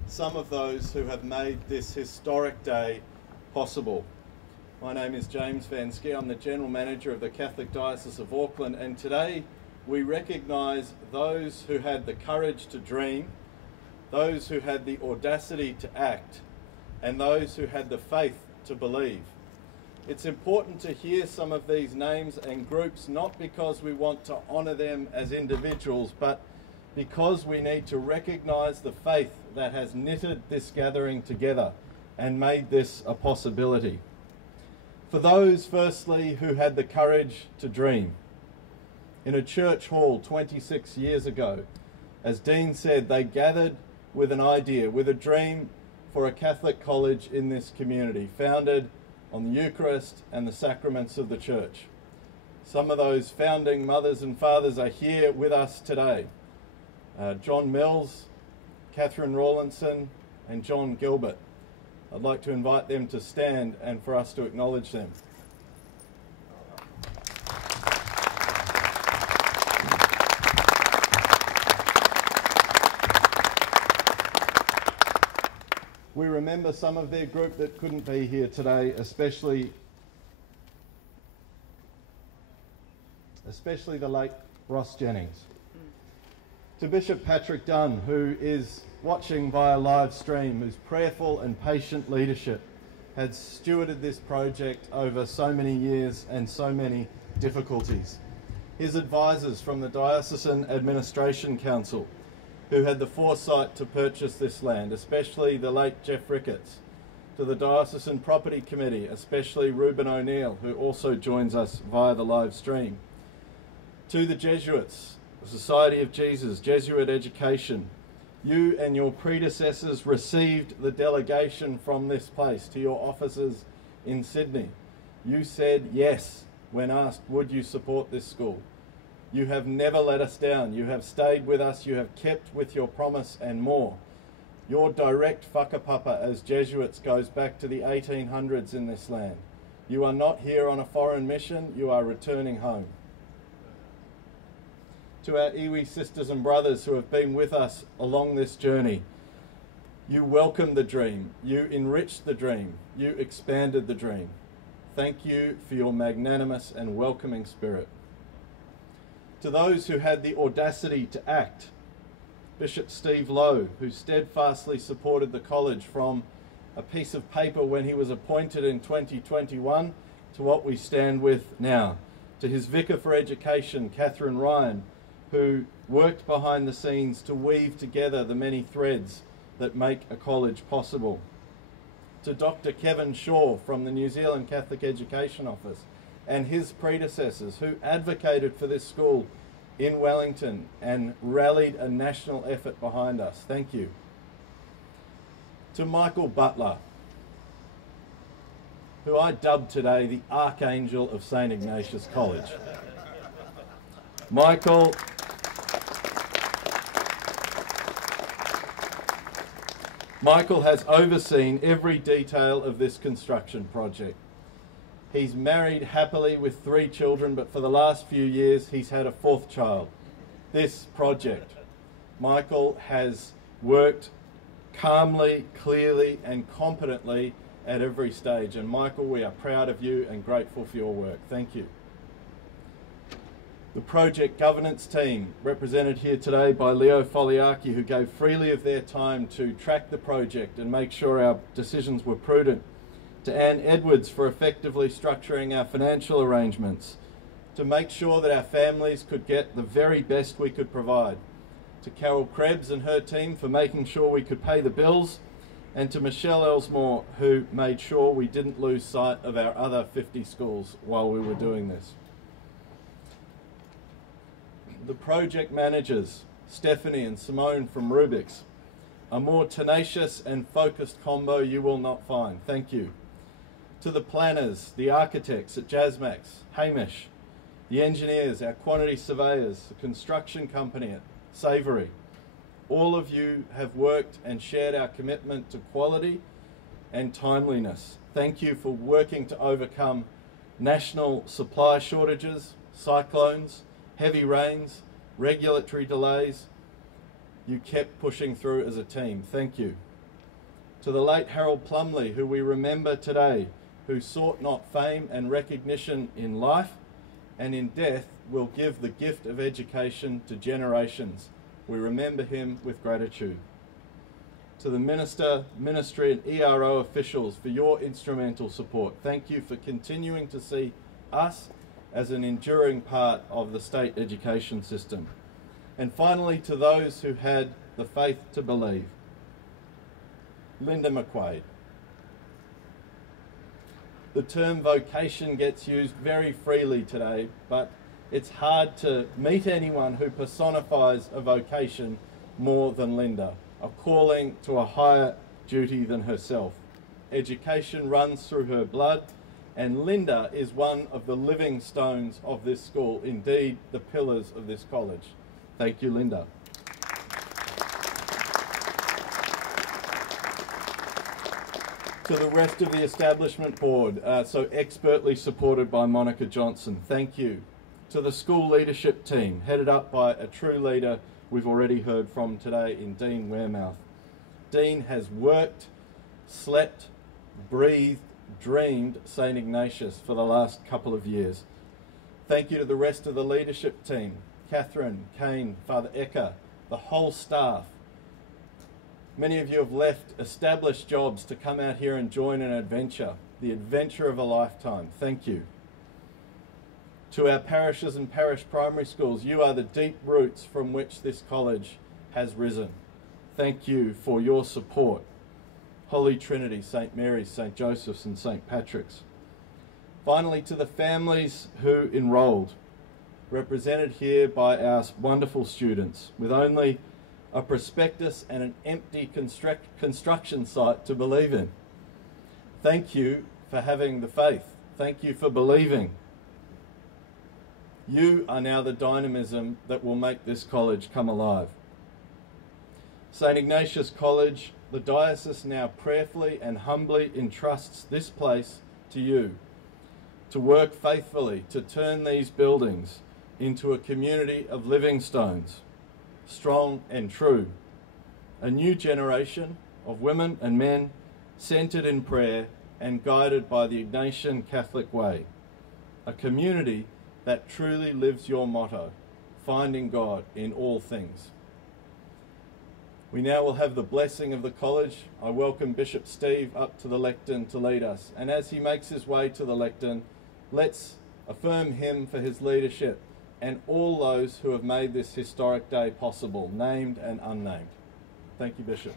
some of those who have made this historic day possible. My name is James Van Ski, I'm the General Manager of the Catholic Diocese of Auckland, and today we recognise those who had the courage to dream, those who had the audacity to act, and those who had the faith to believe. It's important to hear some of these names and groups, not because we want to honour them as individuals, but because we need to recognise the faith that has knitted this gathering together and made this a possibility. For those, firstly, who had the courage to dream. In a church hall 26 years ago, as Dean said, they gathered with an idea, with a dream for a Catholic college in this community, founded on the Eucharist and the sacraments of the Church. Some of those founding mothers and fathers are here with us today. John Mills, Catherine Rawlinson and John Gilbert. I'd like to invite them to stand and for us to acknowledge them. We remember some of their group that couldn't be here today, especially the late Ross Jennings. To Bishop Patrick Dunn, who is watching via live stream, whose prayerful and patient leadership has stewarded this project over so many years and so many difficulties. His advisors from the Diocesan Administration Council, who had the foresight to purchase this land, especially the late Jeff Ricketts. To the Diocesan Property Committee, especially Reuben O'Neill, who also joins us via the live stream. To the Jesuits, the Society of Jesus, Jesuit Education, you and your predecessors received the delegation from this place to your offices in Sydney. You said yes when asked, would you support this school? You have never let us down. You have stayed with us. You have kept with your promise and more. Your direct whakapapa as Jesuits goes back to the 1800s in this land. You are not here on a foreign mission. You are returning home. To our iwi sisters and brothers who have been with us along this journey, you welcomed the dream, you enriched the dream, you expanded the dream. Thank you for your magnanimous and welcoming spirit. To those who had the audacity to act, Bishop Steve Lowe, who steadfastly supported the college from a piece of paper when he was appointed in 2021 to what we stand with now. To his Vicar for Education, Catherine Ryan, who worked behind the scenes to weave together the many threads that make a college possible. To Dr. Kevin Shaw from the New Zealand Catholic Education Office and his predecessors who advocated for this school in Wellington and rallied a national effort behind us. Thank you. To Michael Butler, who I dubbed today the Archangel of St. Ignatius College. Michael has overseen every detail of this construction project. He's married happily with 3 children, but for the last few years he's had a 4th child. This project, Michael has worked calmly, clearly and competently at every stage. And Michael, we are proud of you and grateful for your work. Thank you. The project governance team, represented here today by Leo Foliaki, who gave freely of their time to track the project and make sure our decisions were prudent. To Anne Edwards for effectively structuring our financial arrangements, to make sure that our families could get the very best we could provide. To Carol Krebs and her team for making sure we could pay the bills, and to Michelle Elsmore, who made sure we didn't lose sight of our other 50 schools while we were doing this. The project managers, Stephanie and Simone from Rubik's, a more tenacious and focused combo you will not find. Thank you. To the planners, the architects at Jasmax, Hamish, the engineers, our quantity surveyors, the construction company at Savoury. All of you have worked and shared our commitment to quality and timeliness. Thank you for working to overcome national supply shortages, cyclones, heavy rains, regulatory delays. You kept pushing through as a team. Thank you. To the late Harold Plumley, who we remember today, who sought not fame and recognition in life, and in death will give the gift of education to generations. We remember him with gratitude. To the ministry and ERO officials for your instrumental support. Thank you for continuing to see us as an enduring part of the state education system. And finally, to those who had the faith to believe. Linda McQuaid. The term vocation gets used very freely today, but it's hard to meet anyone who personifies a vocation more than Linda, a calling to a higher duty than herself. Education runs through her blood, and Linda is one of the living stones of this school, indeed the pillars of this college. Thank you, Linda. To the rest of the establishment board, so expertly supported by Monica Johnson, thank you. To the school leadership team, headed up by a true leader we've already heard from today in Dean Wearmouth. Dean has worked, slept, breathed, dreamed St. Ignatius for the last couple of years. Thank you to the rest of the leadership team, Catherine, Kane, Father Ecker, the whole staff. Many of you have left established jobs to come out here and join an adventure, the adventure of a lifetime. Thank you. To our parishes and parish primary schools, you are the deep roots from which this college has risen. Thank you for your support. Holy Trinity, St. Mary's, St. Joseph's and St. Patrick's. Finally, to the families who enrolled, represented here by our wonderful students, with only a prospectus and an empty construction site to believe in. Thank you for having the faith. Thank you for believing. You are now the dynamism that will make this college come alive. St. Ignatius College, the diocese now prayerfully and humbly entrusts this place to you, to work faithfully, to turn these buildings into a community of living stones, strong and true, a new generation of women and men centred in prayer and guided by the Ignatian Catholic way, a community that truly lives your motto, finding God in all things. We now will have the blessing of the college. I welcome Bishop Steve up to the lectern to lead us, and as he makes his way to the lectern, let's affirm him for his leadership and all those who have made this historic day possible, named and unnamed. Thank you, Bishop.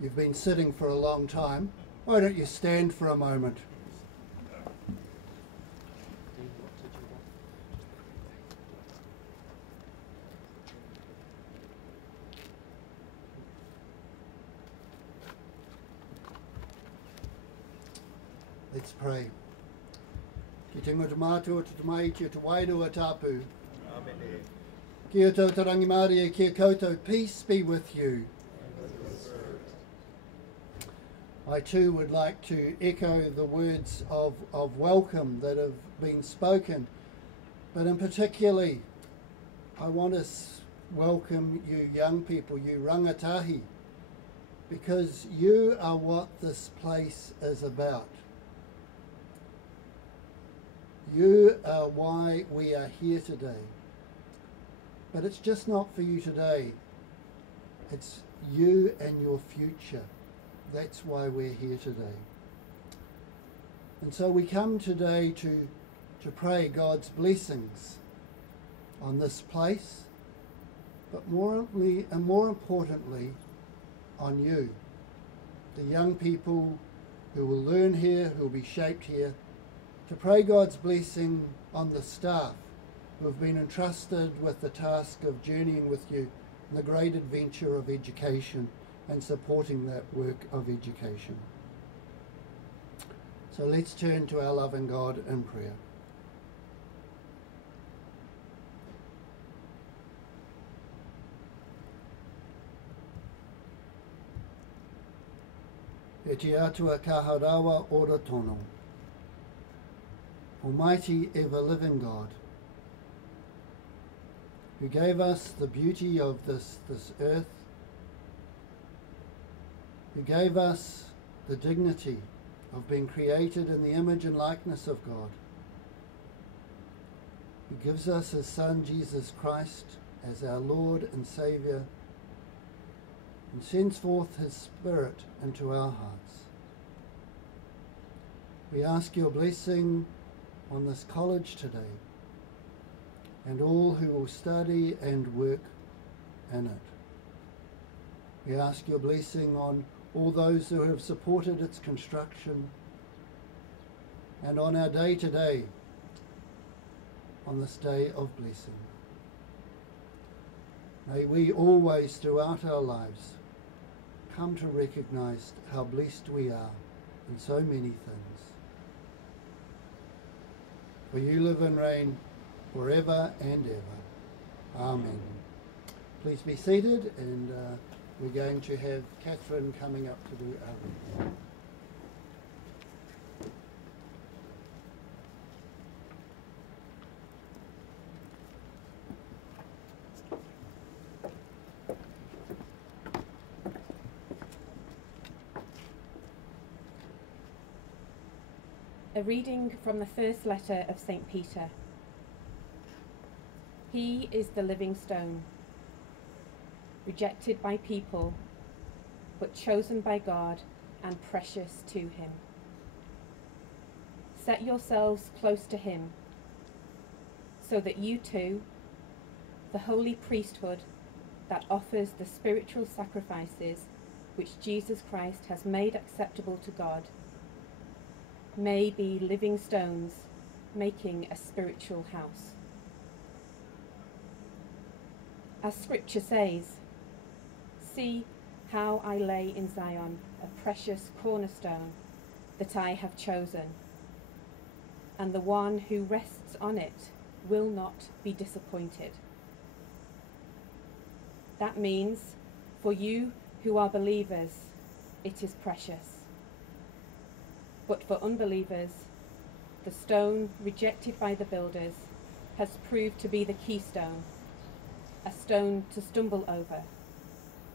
You've been sitting for a long time. Why don't you stand for a moment? Let's pray. Ki te ingo te mātua, te mai, ki te wairua tāpū. Amen. Kia tau tarangi Māori, kia koutou, peace be with you. I too would like to echo the words of welcome that have been spoken, but in particularly I want to welcome you young people, you rangatahi, because you are what this place is about. You are why we are here today. But it's just not for you today. It's you and your future. That's why we're here today. And so we come today to pray God's blessings on this place, but more importantly, on you, the young people who will learn here, who will be shaped here, to pray God's blessing on the staff who have been entrusted with the task of journeying with you in the great adventure of education and supporting that work of education. So let's turn to our loving God in prayer. E te atua kaharawa ora tono. Almighty ever-living God, who gave us the beauty of this earth, who gave us the dignity of being created in the image and likeness of God, who gives us his Son, Jesus Christ, as our Lord and Saviour, and sends forth his Spirit into our hearts. We ask your blessing on this college today, and all who will study and work in it. We ask your blessing on all those who have supported its construction, and on our day today, on this day of blessing. May we always throughout our lives come to recognise how blessed we are in so many things. For you live and reign forever and ever. Amen. Please be seated, and we're going to have Catherine coming up to do our reading. A reading from the first letter of St. Peter. He is the living stone, rejected by people, but chosen by God and precious to him. Set yourselves close to him, so that you too, the holy priesthood that offers the spiritual sacrifices which Jesus Christ has made acceptable to God, may be living stones making a spiritual house. As Scripture says, "See how I lay in Zion a precious cornerstone that I have chosen, and the one who rests on it will not be disappointed." That means for you who are believers, it is precious. But for unbelievers, the stone rejected by the builders has proved to be the keystone, a stone to stumble over,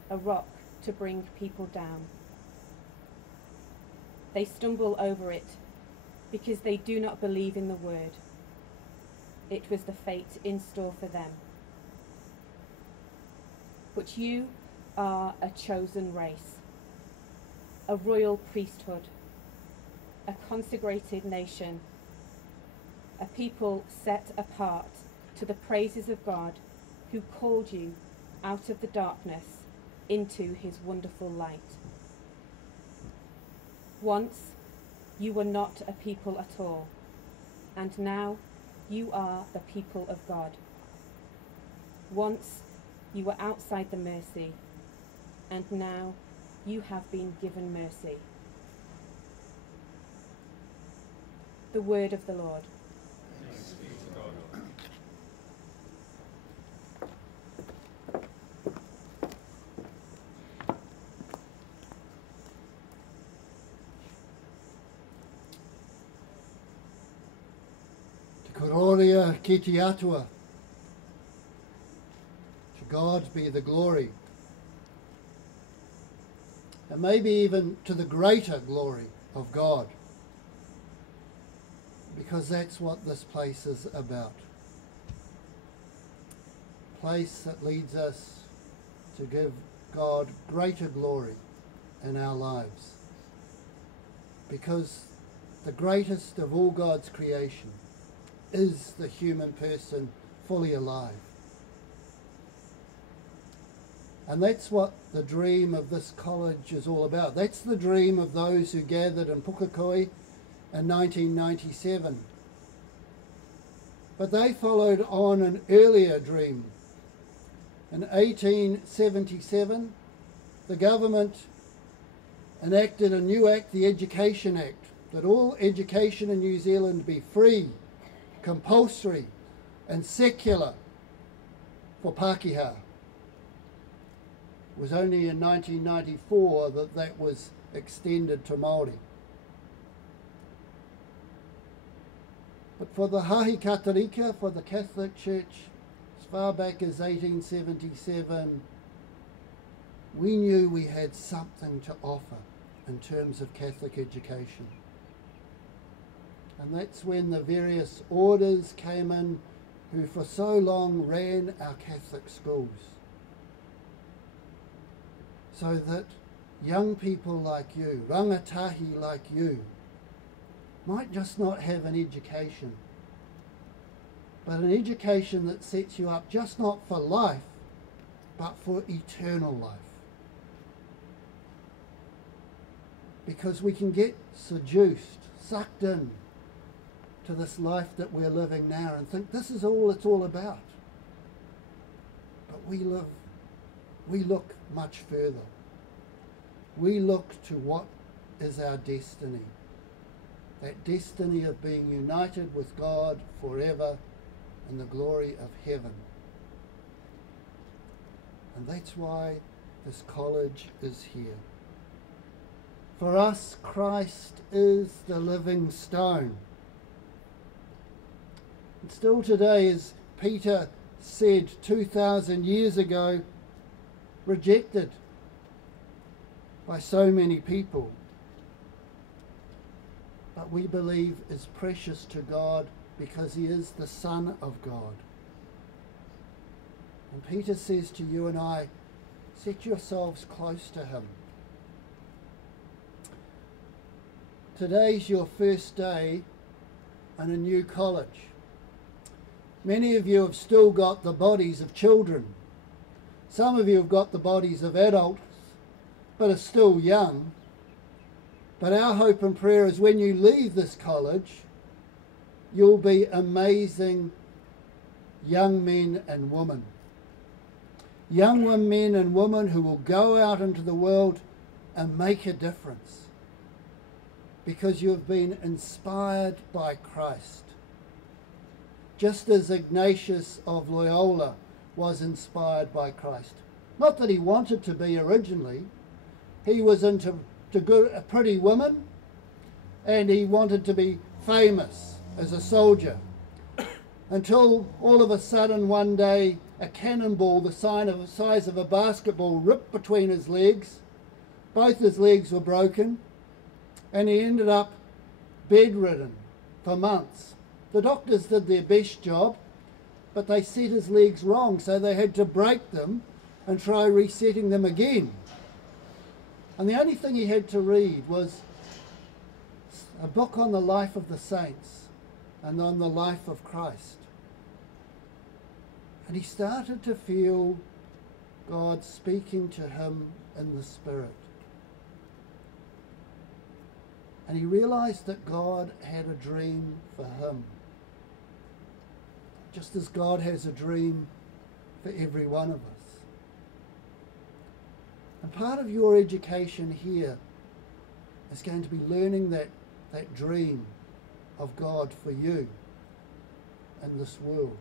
a rock to bring people down. They stumble over it because they do not believe in the word. It was the fate in store for them. But you are a chosen race, a royal priesthood, a consecrated nation, a people set apart to the praises of God, who called you out of the darkness into his wonderful light. Once you were not a people at all, and now you are the people of God. Once you were outside the mercy, and now you have been given mercy. The word of the Lord. Thanks be to God. Te kororia ki te atua. To God be the glory. And maybe even to the greater glory of God. Because that's what this place is about. A place that leads us to give God greater glory in our lives. Because the greatest of all God's creation is the human person fully alive. And that's what the dream of this college is all about. That's the dream of those who gathered in Pukekohe in 1997. But they followed on an earlier dream. In 1877, the government enacted a new act, the Education Act, that all education in New Zealand be free, compulsory and secular for Pākehā. It was only in 1994 that that was extended to Māori. But for the Hāhi Katarika, for the Catholic Church, as far back as 1877, we knew we had something to offer in terms of Catholic education. And that's when the various orders came in who for so long ran our Catholic schools. So that young people like you, rangatahi like you, might just not have an education, but an education that sets you up just not for life, but for eternal life. Because we can get seduced, sucked in to this life that we're living now and think this is all it's all about. But we look much further. We look to what is our destiny. That destiny of being united with God forever in the glory of heaven. And that's why this college is here. For us, Christ is the living stone. And still today, as Peter said 2,000 years ago, rejected by so many people, but we believe is precious to God because he is the Son of God. And Peter says to you and I, set yourselves close to him. Today's your first day in a new college. Many of you have still got the bodies of children. Some of you have got the bodies of adults, but are still young. But our hope and prayer is when you leave this college, you'll be amazing young men and women. Young men and women who will go out into the world and make a difference because you have been inspired by Christ. Just as Ignatius of Loyola was inspired by Christ. Not that he wanted to be originally. He was into pretty women, and he wanted to be famous as a soldier. Until all of a sudden one day a cannonball the size of a basketball ripped between his legs. Both his legs were broken, and he ended up bedridden for months. The doctors did their best job, but they set his legs wrong, so they had to break them and try resetting them again. And the only thing he had to read was a book on the life of the saints and on the life of Christ. And he started to feel God speaking to him in the Spirit. And he realized that God had a dream for him, just as God has a dream for every one of us. And part of your education here is going to be learning that dream of God for you in this world.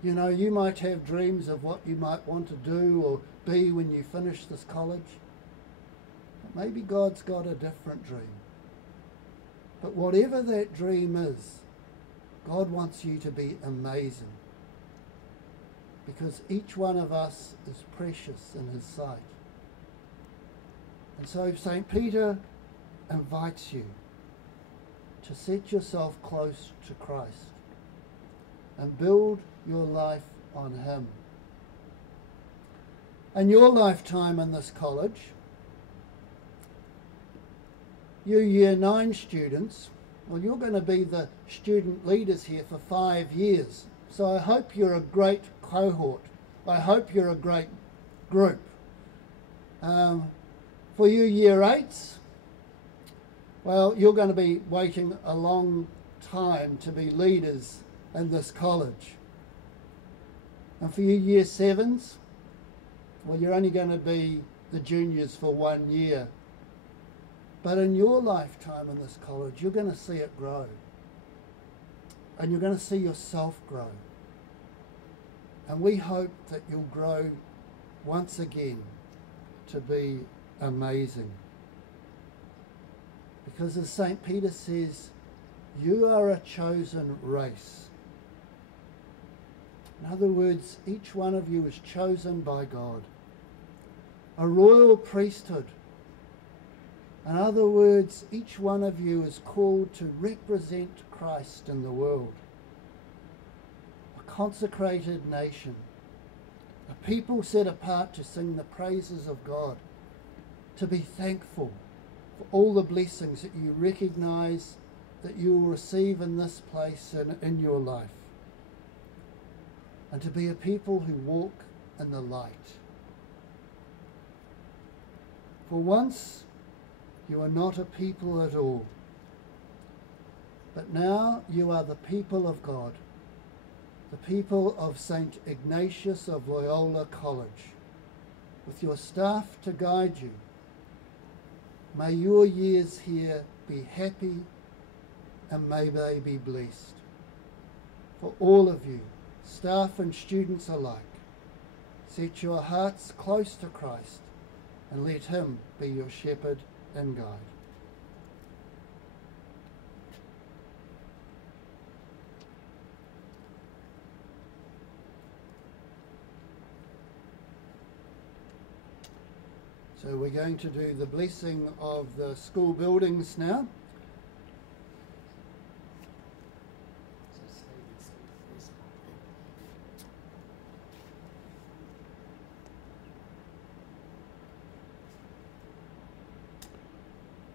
You know, you might have dreams of what you might want to do or be when you finish this college. But maybe God's got a different dream. But whatever that dream is, God wants you to be amazing. Because each one of us is precious in his sight. And so St. Peter invites you to set yourself close to Christ and build your life on him. In your lifetime in this college, you Year 9 students, well, you're going to be the student leaders here for 5 years. So I hope you're a great cohort. I hope you're a great group. For you Year 8s, well, you're going to be waiting a long time to be leaders in this college. And for you Year 7s, well, you're only going to be the juniors for 1 year. But in your lifetime in this college, you're going to see it grow. And you're going to see yourself grow. And we hope that you'll grow once again to be amazing. Because as St. Peter says, you are a chosen race. In other words, each one of you is chosen by God. A royal priesthood. In other words, each one of you is called to represent Christ in the world. A consecrated nation. A people set apart to sing the praises of God. To be thankful for all the blessings that you recognize that you will receive in this place and in your life. And to be a people who walk in the light. For once, you are not a people at all. But now you are the people of God, the people of St. Ignatius of Loyola College, with your staff to guide you. May your years here be happy and may they be blessed. For all of you, staff and students alike, set your hearts close to Christ and let him be your shepherd and guide. So we're going to do the blessing of the school buildings now.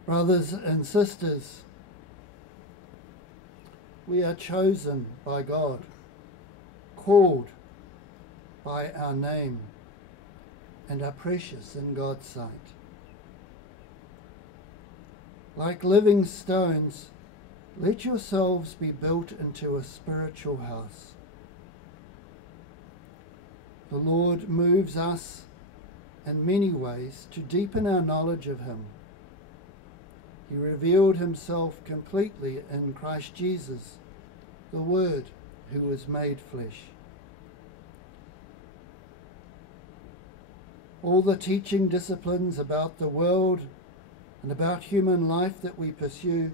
Brothers and sisters, we are chosen by God, called by our name, and are precious in God's sight. Like living stones, let yourselves be built into a spiritual house. The Lord moves us in many ways to deepen our knowledge of him. He revealed himself completely in Christ Jesus, the Word who was made flesh. All the teaching disciplines about the world and about human life that we pursue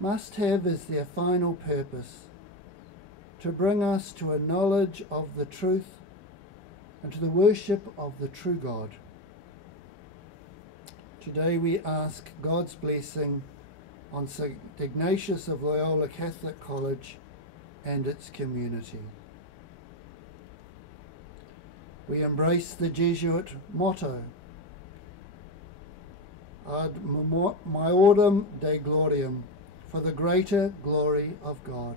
must have as their final purpose to bring us to a knowledge of the truth and to the worship of the true God. Today we ask God's blessing on St. Ignatius of Loyola Catholic College and its community. We embrace the Jesuit motto, Ad maiorem Dei gloriam, for the greater glory of God.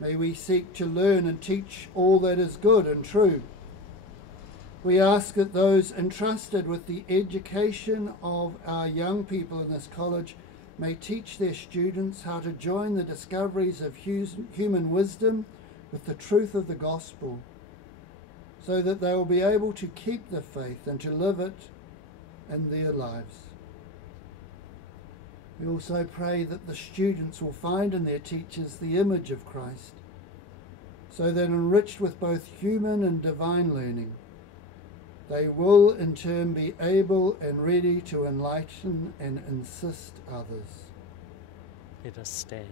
May we seek to learn and teach all that is good and true. We ask that those entrusted with the education of our young people in this college may teach their students how to join the discoveries of human wisdom with the truth of the gospel, so that they will be able to keep the faith and to live it in their lives. We also pray that the students will find in their teachers the image of Christ, so that enriched with both human and divine learning, they will in turn be able and ready to enlighten and assist others. Let us stand.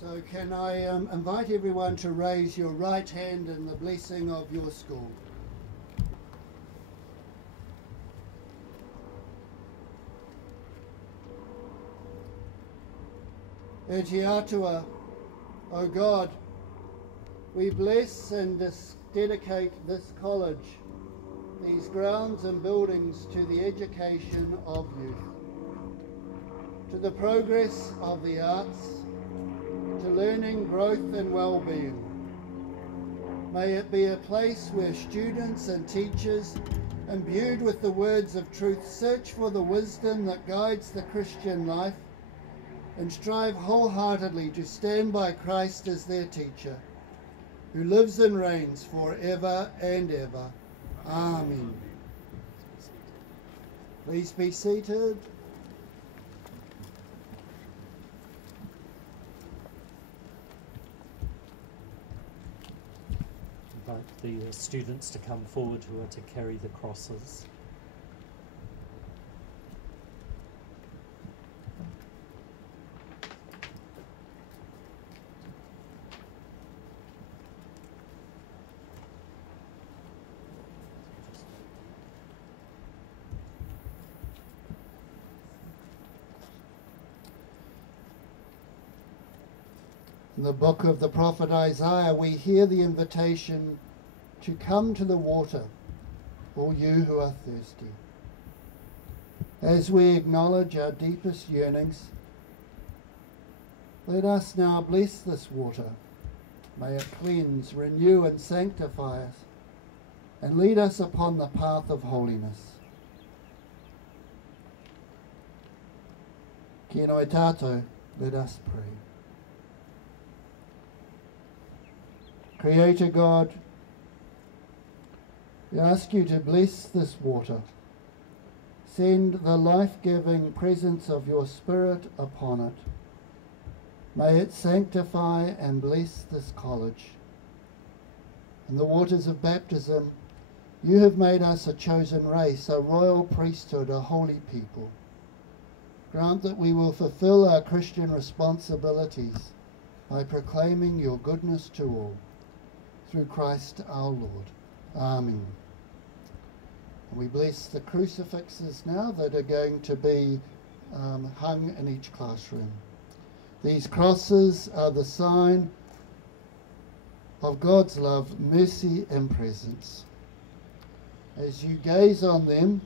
So can I invite everyone to raise your right hand in the blessing of your school. E te atua, O God, we bless and dedicate this college, these grounds and buildings to the education of youth, to the progress of the arts, to learning, growth and well-being. May it be a place where students and teachers, imbued with the words of truth, search for the wisdom that guides the Christian life and strive wholeheartedly to stand by Christ as their teacher, who lives and reigns forever and ever. Amen. Please be seated. Invite the students to come forward who are to carry the crosses. In the book of the prophet Isaiah, we hear the invitation to come to the water, all you who are thirsty. As we acknowledge our deepest yearnings, let us now bless this water. May it cleanse, renew and sanctify us, and lead us upon the path of holiness. Kia noi tātou, let us pray. Creator God, we ask you to bless this water. Send the life-giving presence of your Spirit upon it. May it sanctify and bless this college. In the waters of baptism, you have made us a chosen race, a royal priesthood, a holy people. Grant that we will fulfill our Christian responsibilities by proclaiming your goodness to all. Through Christ our Lord. Amen. And we bless the crucifixes now that are going to be hung in each classroom. These crosses are the sign of God's love, mercy and presence. As you gaze on them,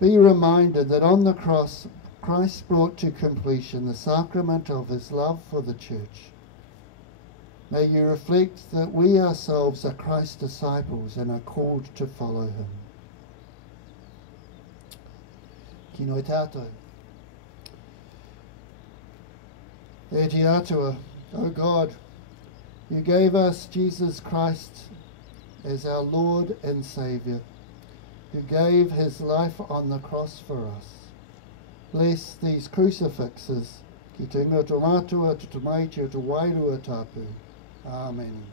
be reminded that on the cross, Christ brought to completion the sacrament of his love for the church. May you reflect that we ourselves are Christ's disciples and are called to follow him. Ki noi tātou. E te atua, O God, you gave us Jesus Christ as our Lord and Saviour, who gave his life on the cross for us. Bless these crucifixes, ki te inga tō mātua, tō te maiti o tō wairua tāpū. Amen.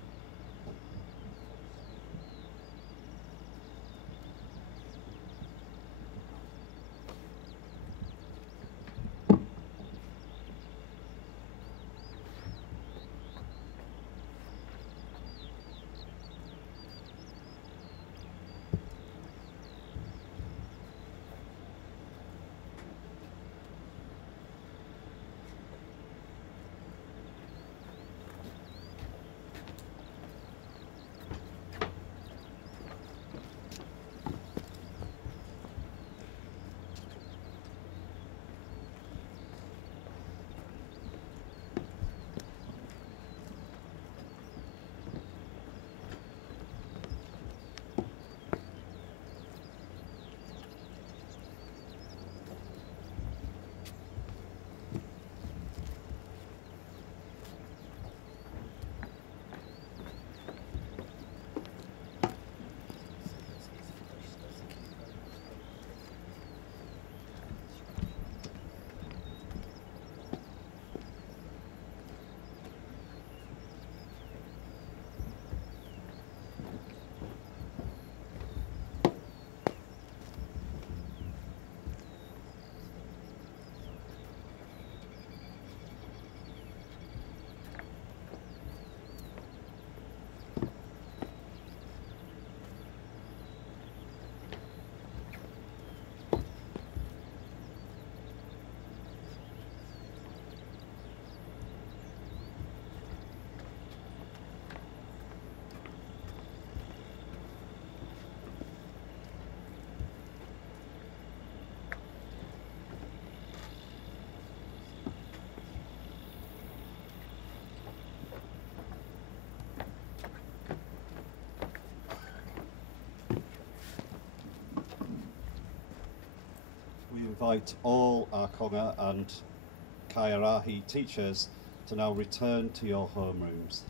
We invite all our konga and kaiarahi teachers to now return to your homerooms.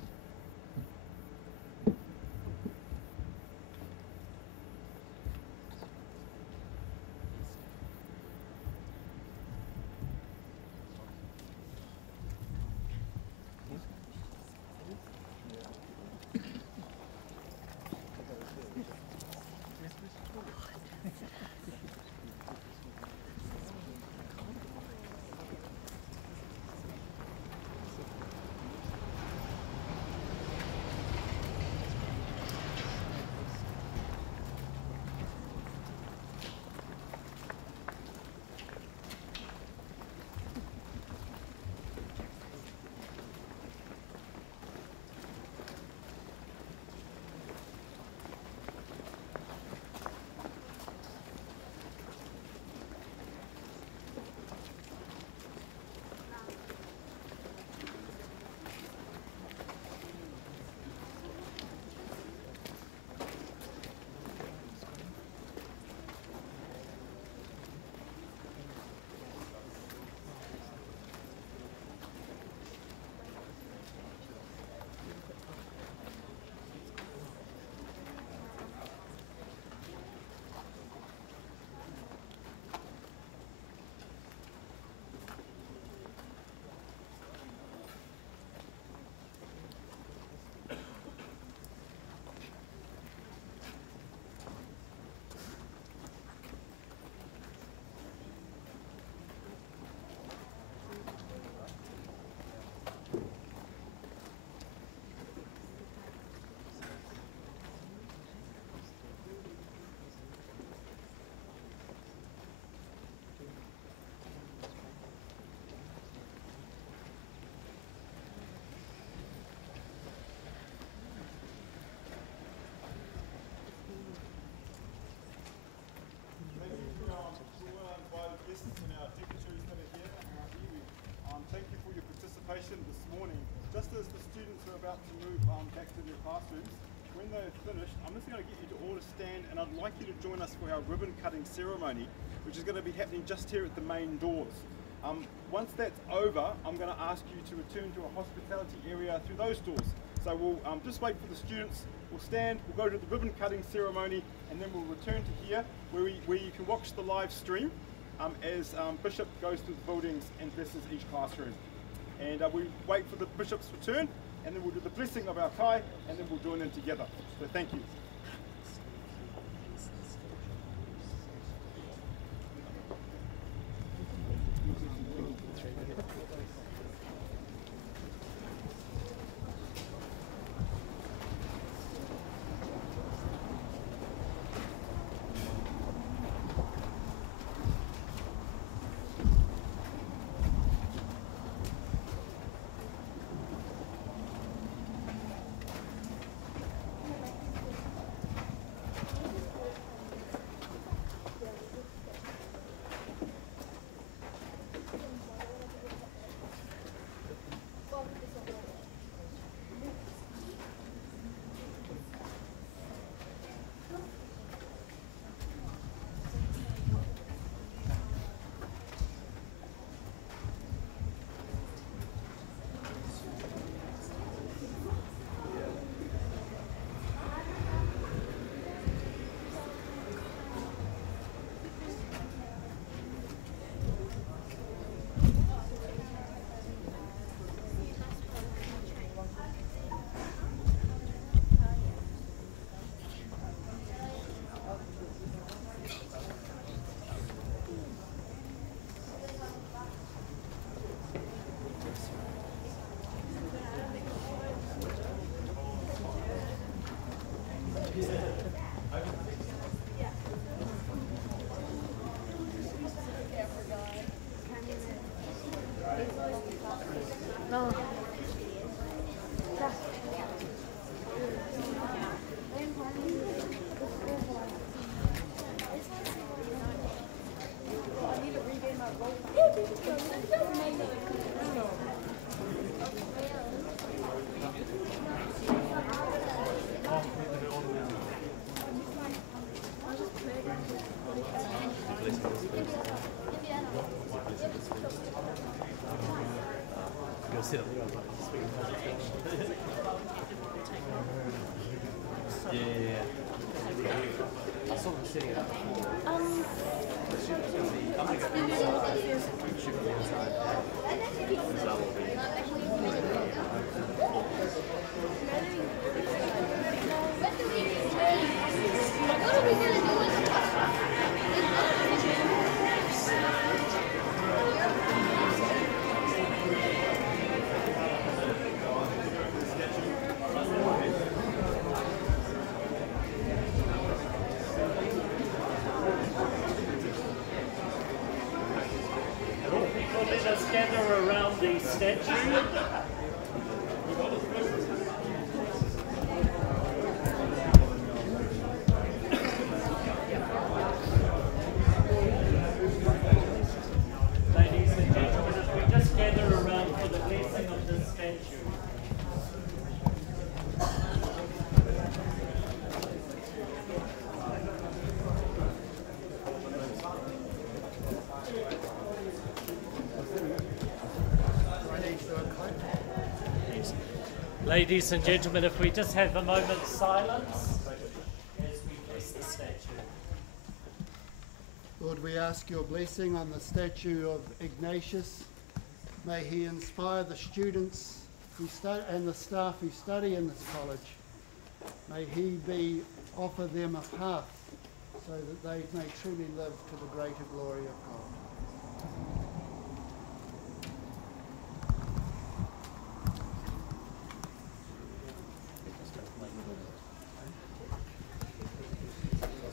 about to move back to their classrooms, when they're finished, I'm just going to get you to all to stand, and I'd like you to join us for our ribbon cutting ceremony, which is going to be happening just here at the main doors. Once that's over, I'm going to ask you to return to a hospitality area through those doors. So we'll just wait for the students, we'll stand, we'll go to the ribbon cutting ceremony, and then we'll return to here where you can watch the live stream as Bishop goes through the buildings and blesses each classroom. And we wait for the Bishop's return, and then we'll do the blessing of our kai, and then we'll join in together. So thank you. Sit up. Yeah. I saw them sitting up. I'm going to go inside. Shoot me inside. Let us gather around the statue. Ladies and gentlemen, if we just gather around for the blessing of this statue. Ladies and gentlemen, if we just have a moment's silence as we bless the statue. Lord, we ask your blessing on the statue of Ignatius. May he inspire the students and the staff who study in this college. May he offer them a path so that they may truly live to the greater glory of God.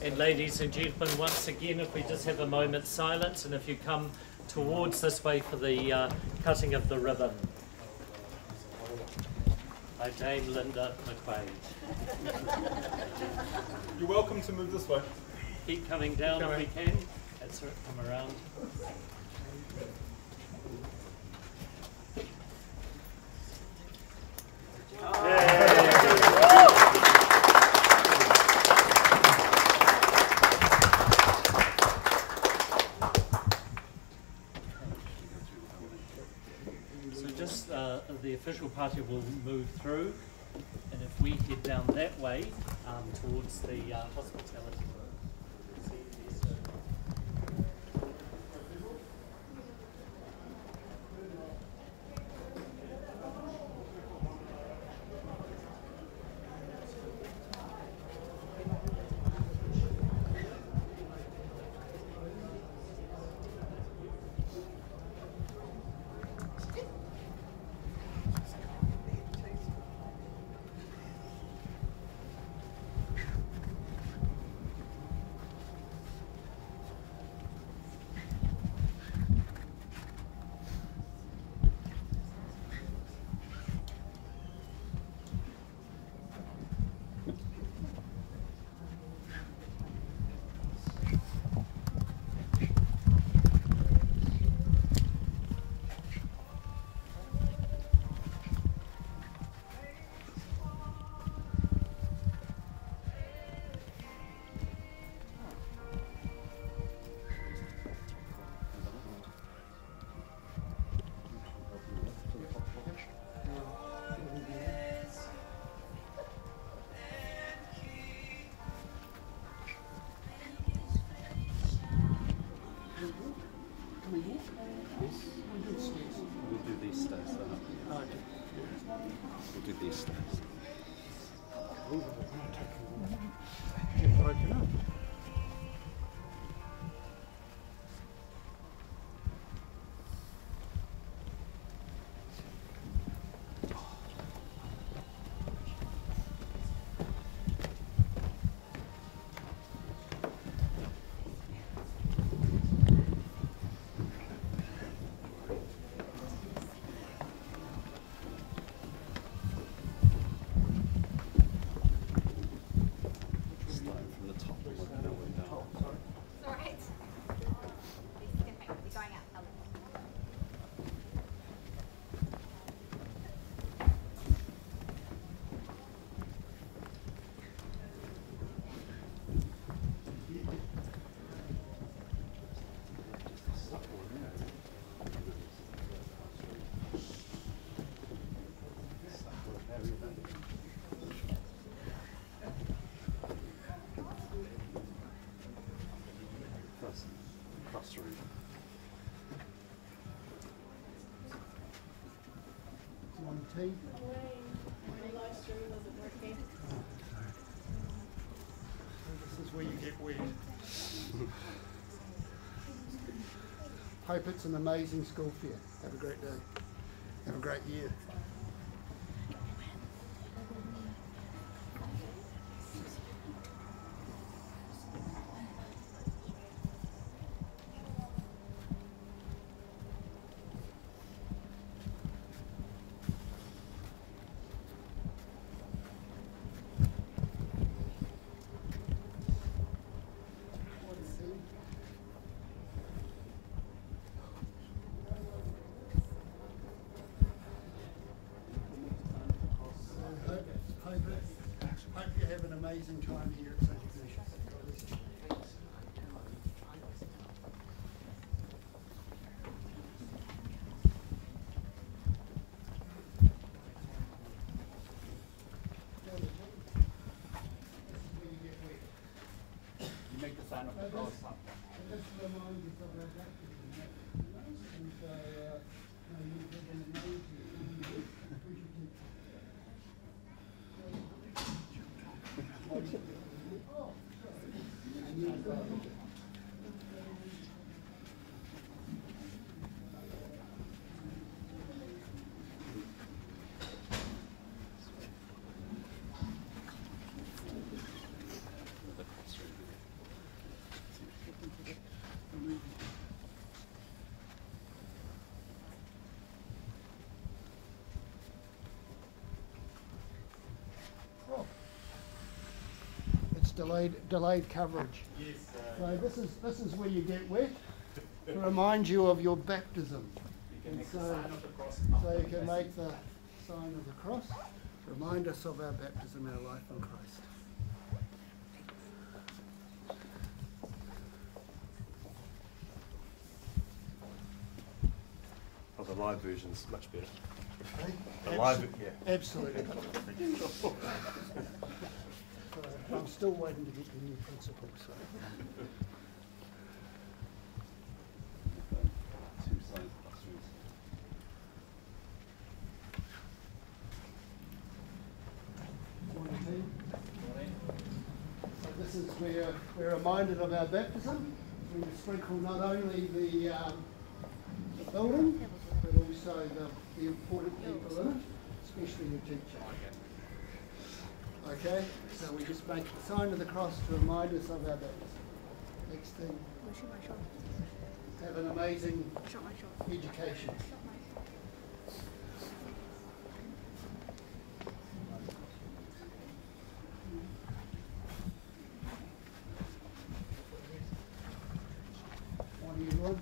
And ladies and gentlemen, once again, if we just have a moment's silence, and if you come towards this way for the cutting of the ribbon. By Dame Linda McQuaid. You're welcome to move this way. Keep coming down if we can. That's right, come around. Yeah. official party will move through, and if we head down that way towards the hospitality room. Tea? This is where you get wet. Hope it's an amazing school fair. Have a great day. Have a great year. Hope you have an amazing time here at St. Ignatius. God bless you. You make the sign of the cross. Just remind you of our baptism. And so, you have an amazing delayed coverage. Yes. So this is where you get wet to remind you of your baptism. You can make so, the sign of the cross. So you can make the sign of the cross. Remind us of our baptism, our life in Christ. Oh, the live version's much better. Alive, yeah. Absolutely. I'm still waiting to get the new principal. So. Two sides classrooms. Morning, team. So this is where we're reminded of our baptism. We sprinkle not only the building, but also the important people in it, especially your teacher. Okay, so we just make the sign of the cross to remind us of our baptism. Next thing, have an amazing education. Morning, everyone.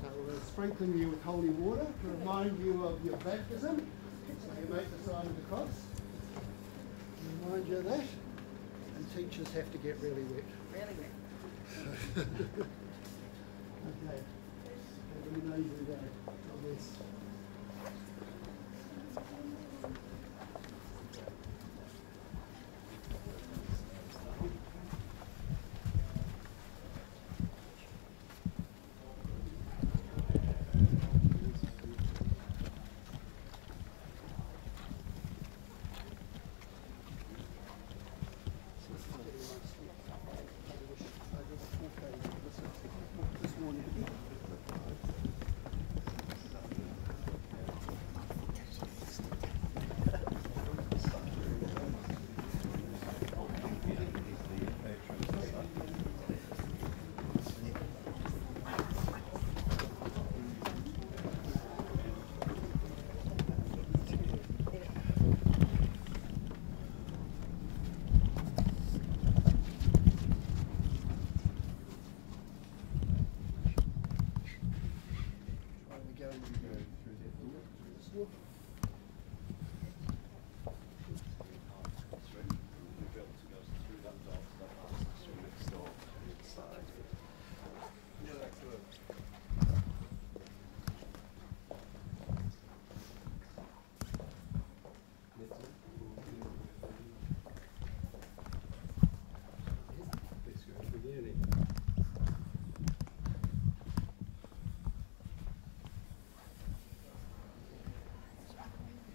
So we're sprinkling you with holy water to remind you of your baptism. So you make the sign of the cross. Remind you of that. And teachers have to get really wet. Really wet. Okay. Have an amazing day. God bless.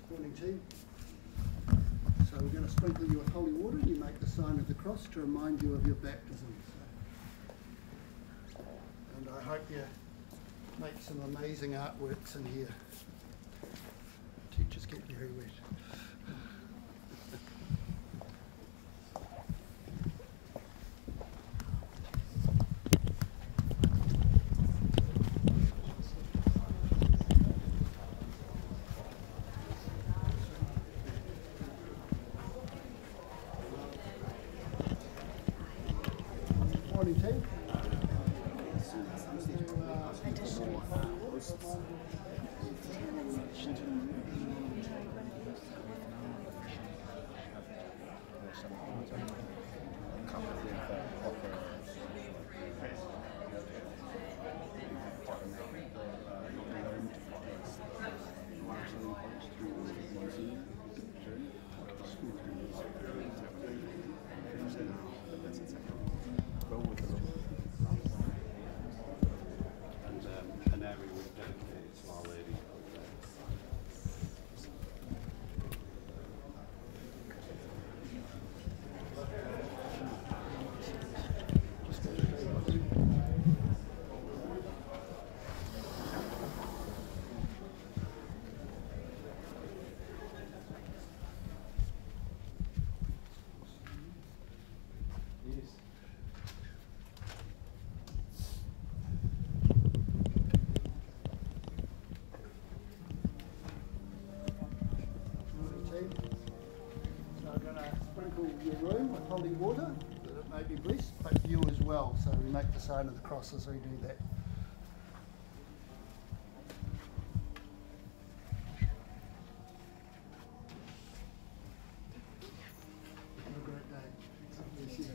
Morning, team. So we're going to sprinkle you with holy water and you make the sign of the cross to remind you of your baptism. And I hope you make some amazing artworks in here. Teachers get very wet. Morning, team. An area we've dedicated to Our Lady. So I'm going to sprinkle your room with holy water, that it may be blessed, but you as well. So we make the sign of the cross as we do that. Have a great day. God bless you.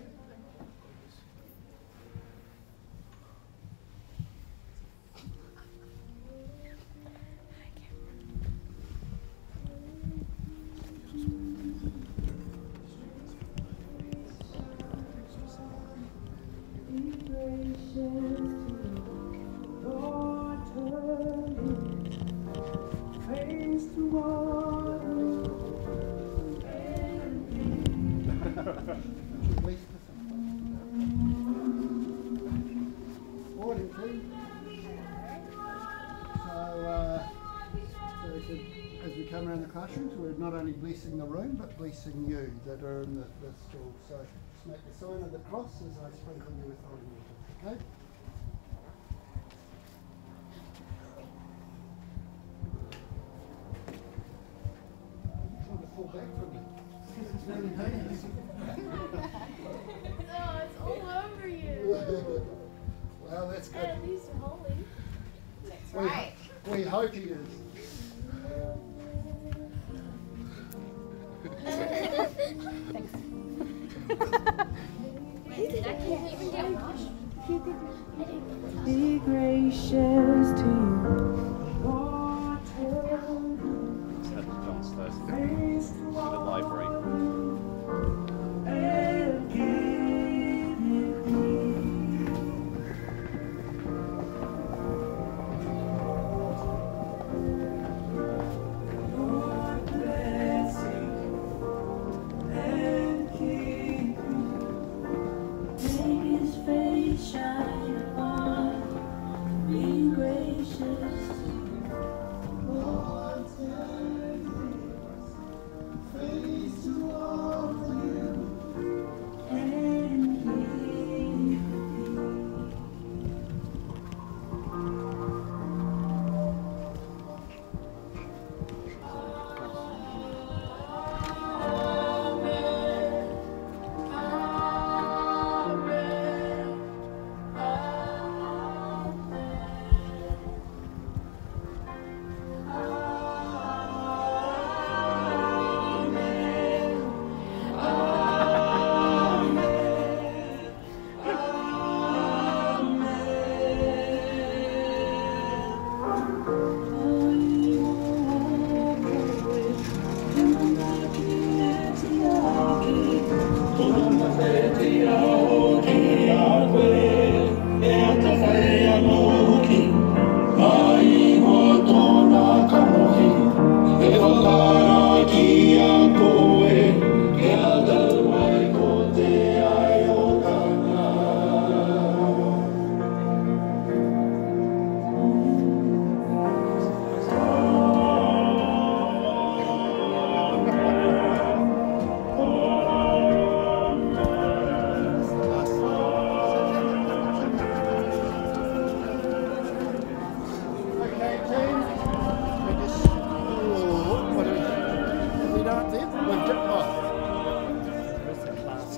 we're not only blessing the room, but blessing you that are in the school. So just make the sign of the cross as I sprinkle you with holy water, okay? Trying to pull back from me. It's really dangerous. Oh, it's all over you. Well, that's good. At least you're holy. That's We- right. We hope he is. Wait, that can't even get washed. Be gracious to you. Let's head downstairs to the library.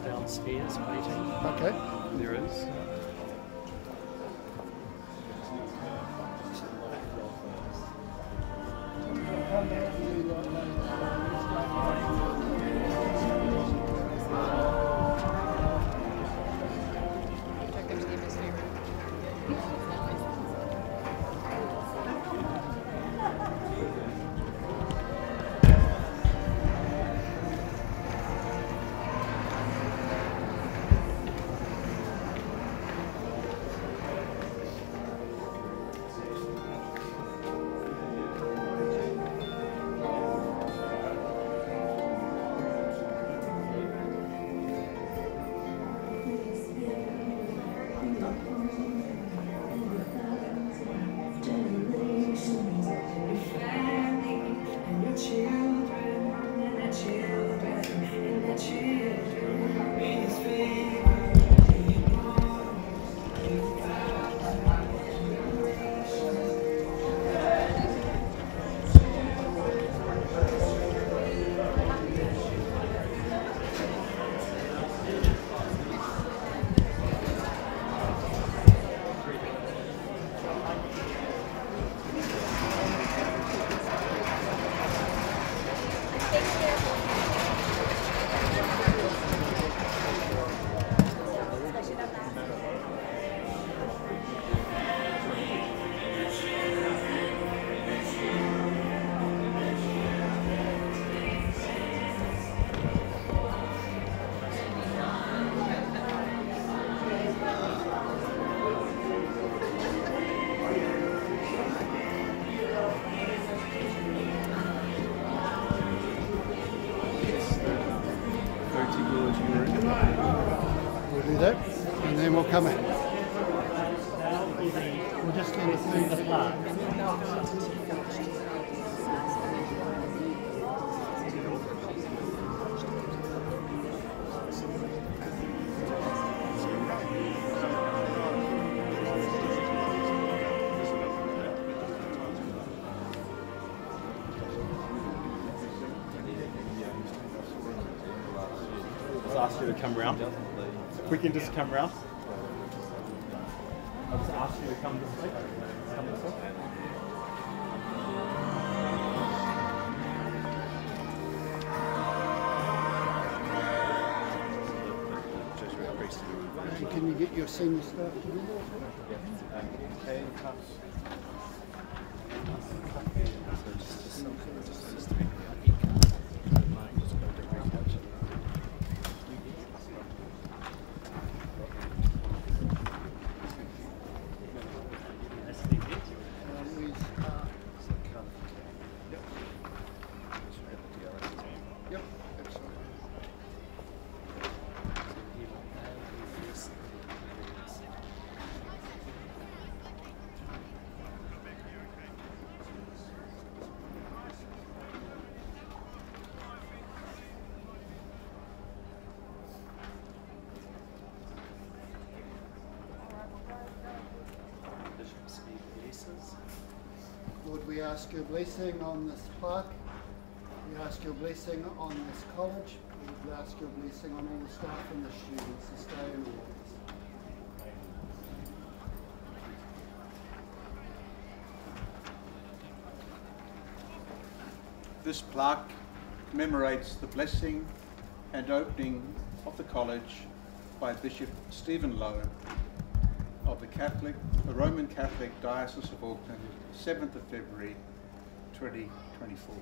Downstairs waiting. Okay. There is. We'll do that, and then we'll come in. We'll just get it through the park. ask you to come round. If we can just come round. I'll just ask you to come this way. Come this way. And can you get your senior staff together? Okay. Lord, we ask your blessing on this plaque. We ask your blessing on this college. We ask your blessing on all the staff and the students to stay in always. This plaque commemorates the blessing and opening of the college by Bishop Stephen Loyola of the Roman Catholic Diocese of Auckland, 7th of February 2024.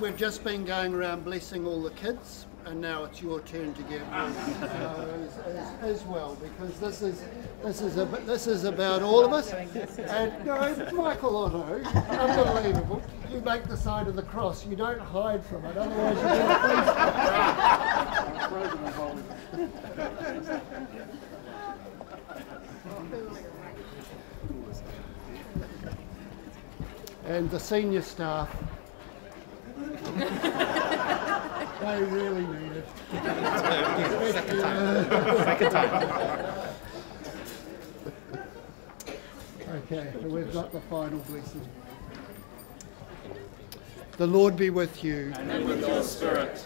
We've just been going around blessing all the kids, and now it's your turn to get as well, because this is about all of us. And no, Michael Otto, unbelievable. You make the sign of the cross. You don't hide from it, otherwise you get and the senior staff. They really need it. Second time. Okay, so we've got the final blessing. The Lord be with you. And with your spirit.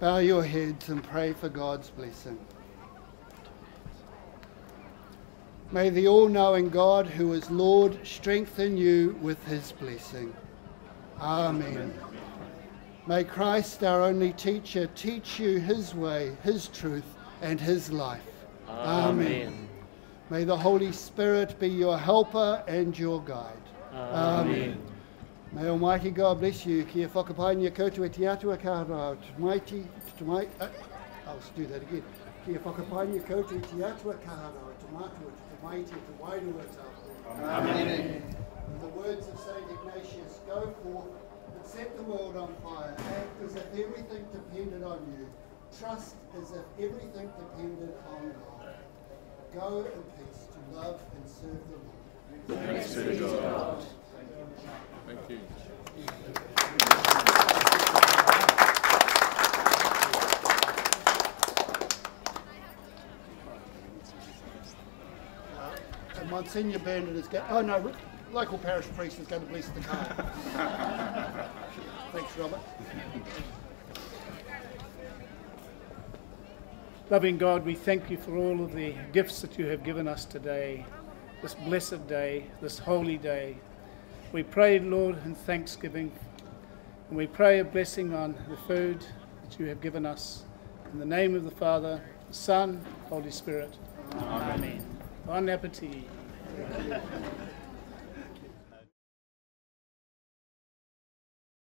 Bow your heads and pray for God's blessing. May the all-knowing God, who is Lord, strengthen you with his blessing. Amen. May Christ, our only teacher, teach you his way, his truth, and his life. Amen. May the Holy Spirit be your helper and your guide. Amen. May Almighty God bless you. Kia whakapaingia koutou e te atua ka rao. I'll do that again. Kia whakapaingia koutou e te atua ka rao. Tomatua, te maiti, te wairua tāpū. Amen. In the words of St. Ignatius, go forth and set the world on fire. Act as if everything depended on you. Trust as if everything depended on God. Go in peace to love and serve the Lord. Thanks be to God. Thank you. And Monsignor Bernard is going. Oh no, local parish priest is going to bless the car. Thanks, Robert. Loving God, we thank you for all of the gifts that you have given us today, this blessed day, this holy day. We pray, Lord, in thanksgiving, and we pray a blessing on the food that you have given us. In the name of the Father, the Son, Holy Spirit. Amen. Bon appetit.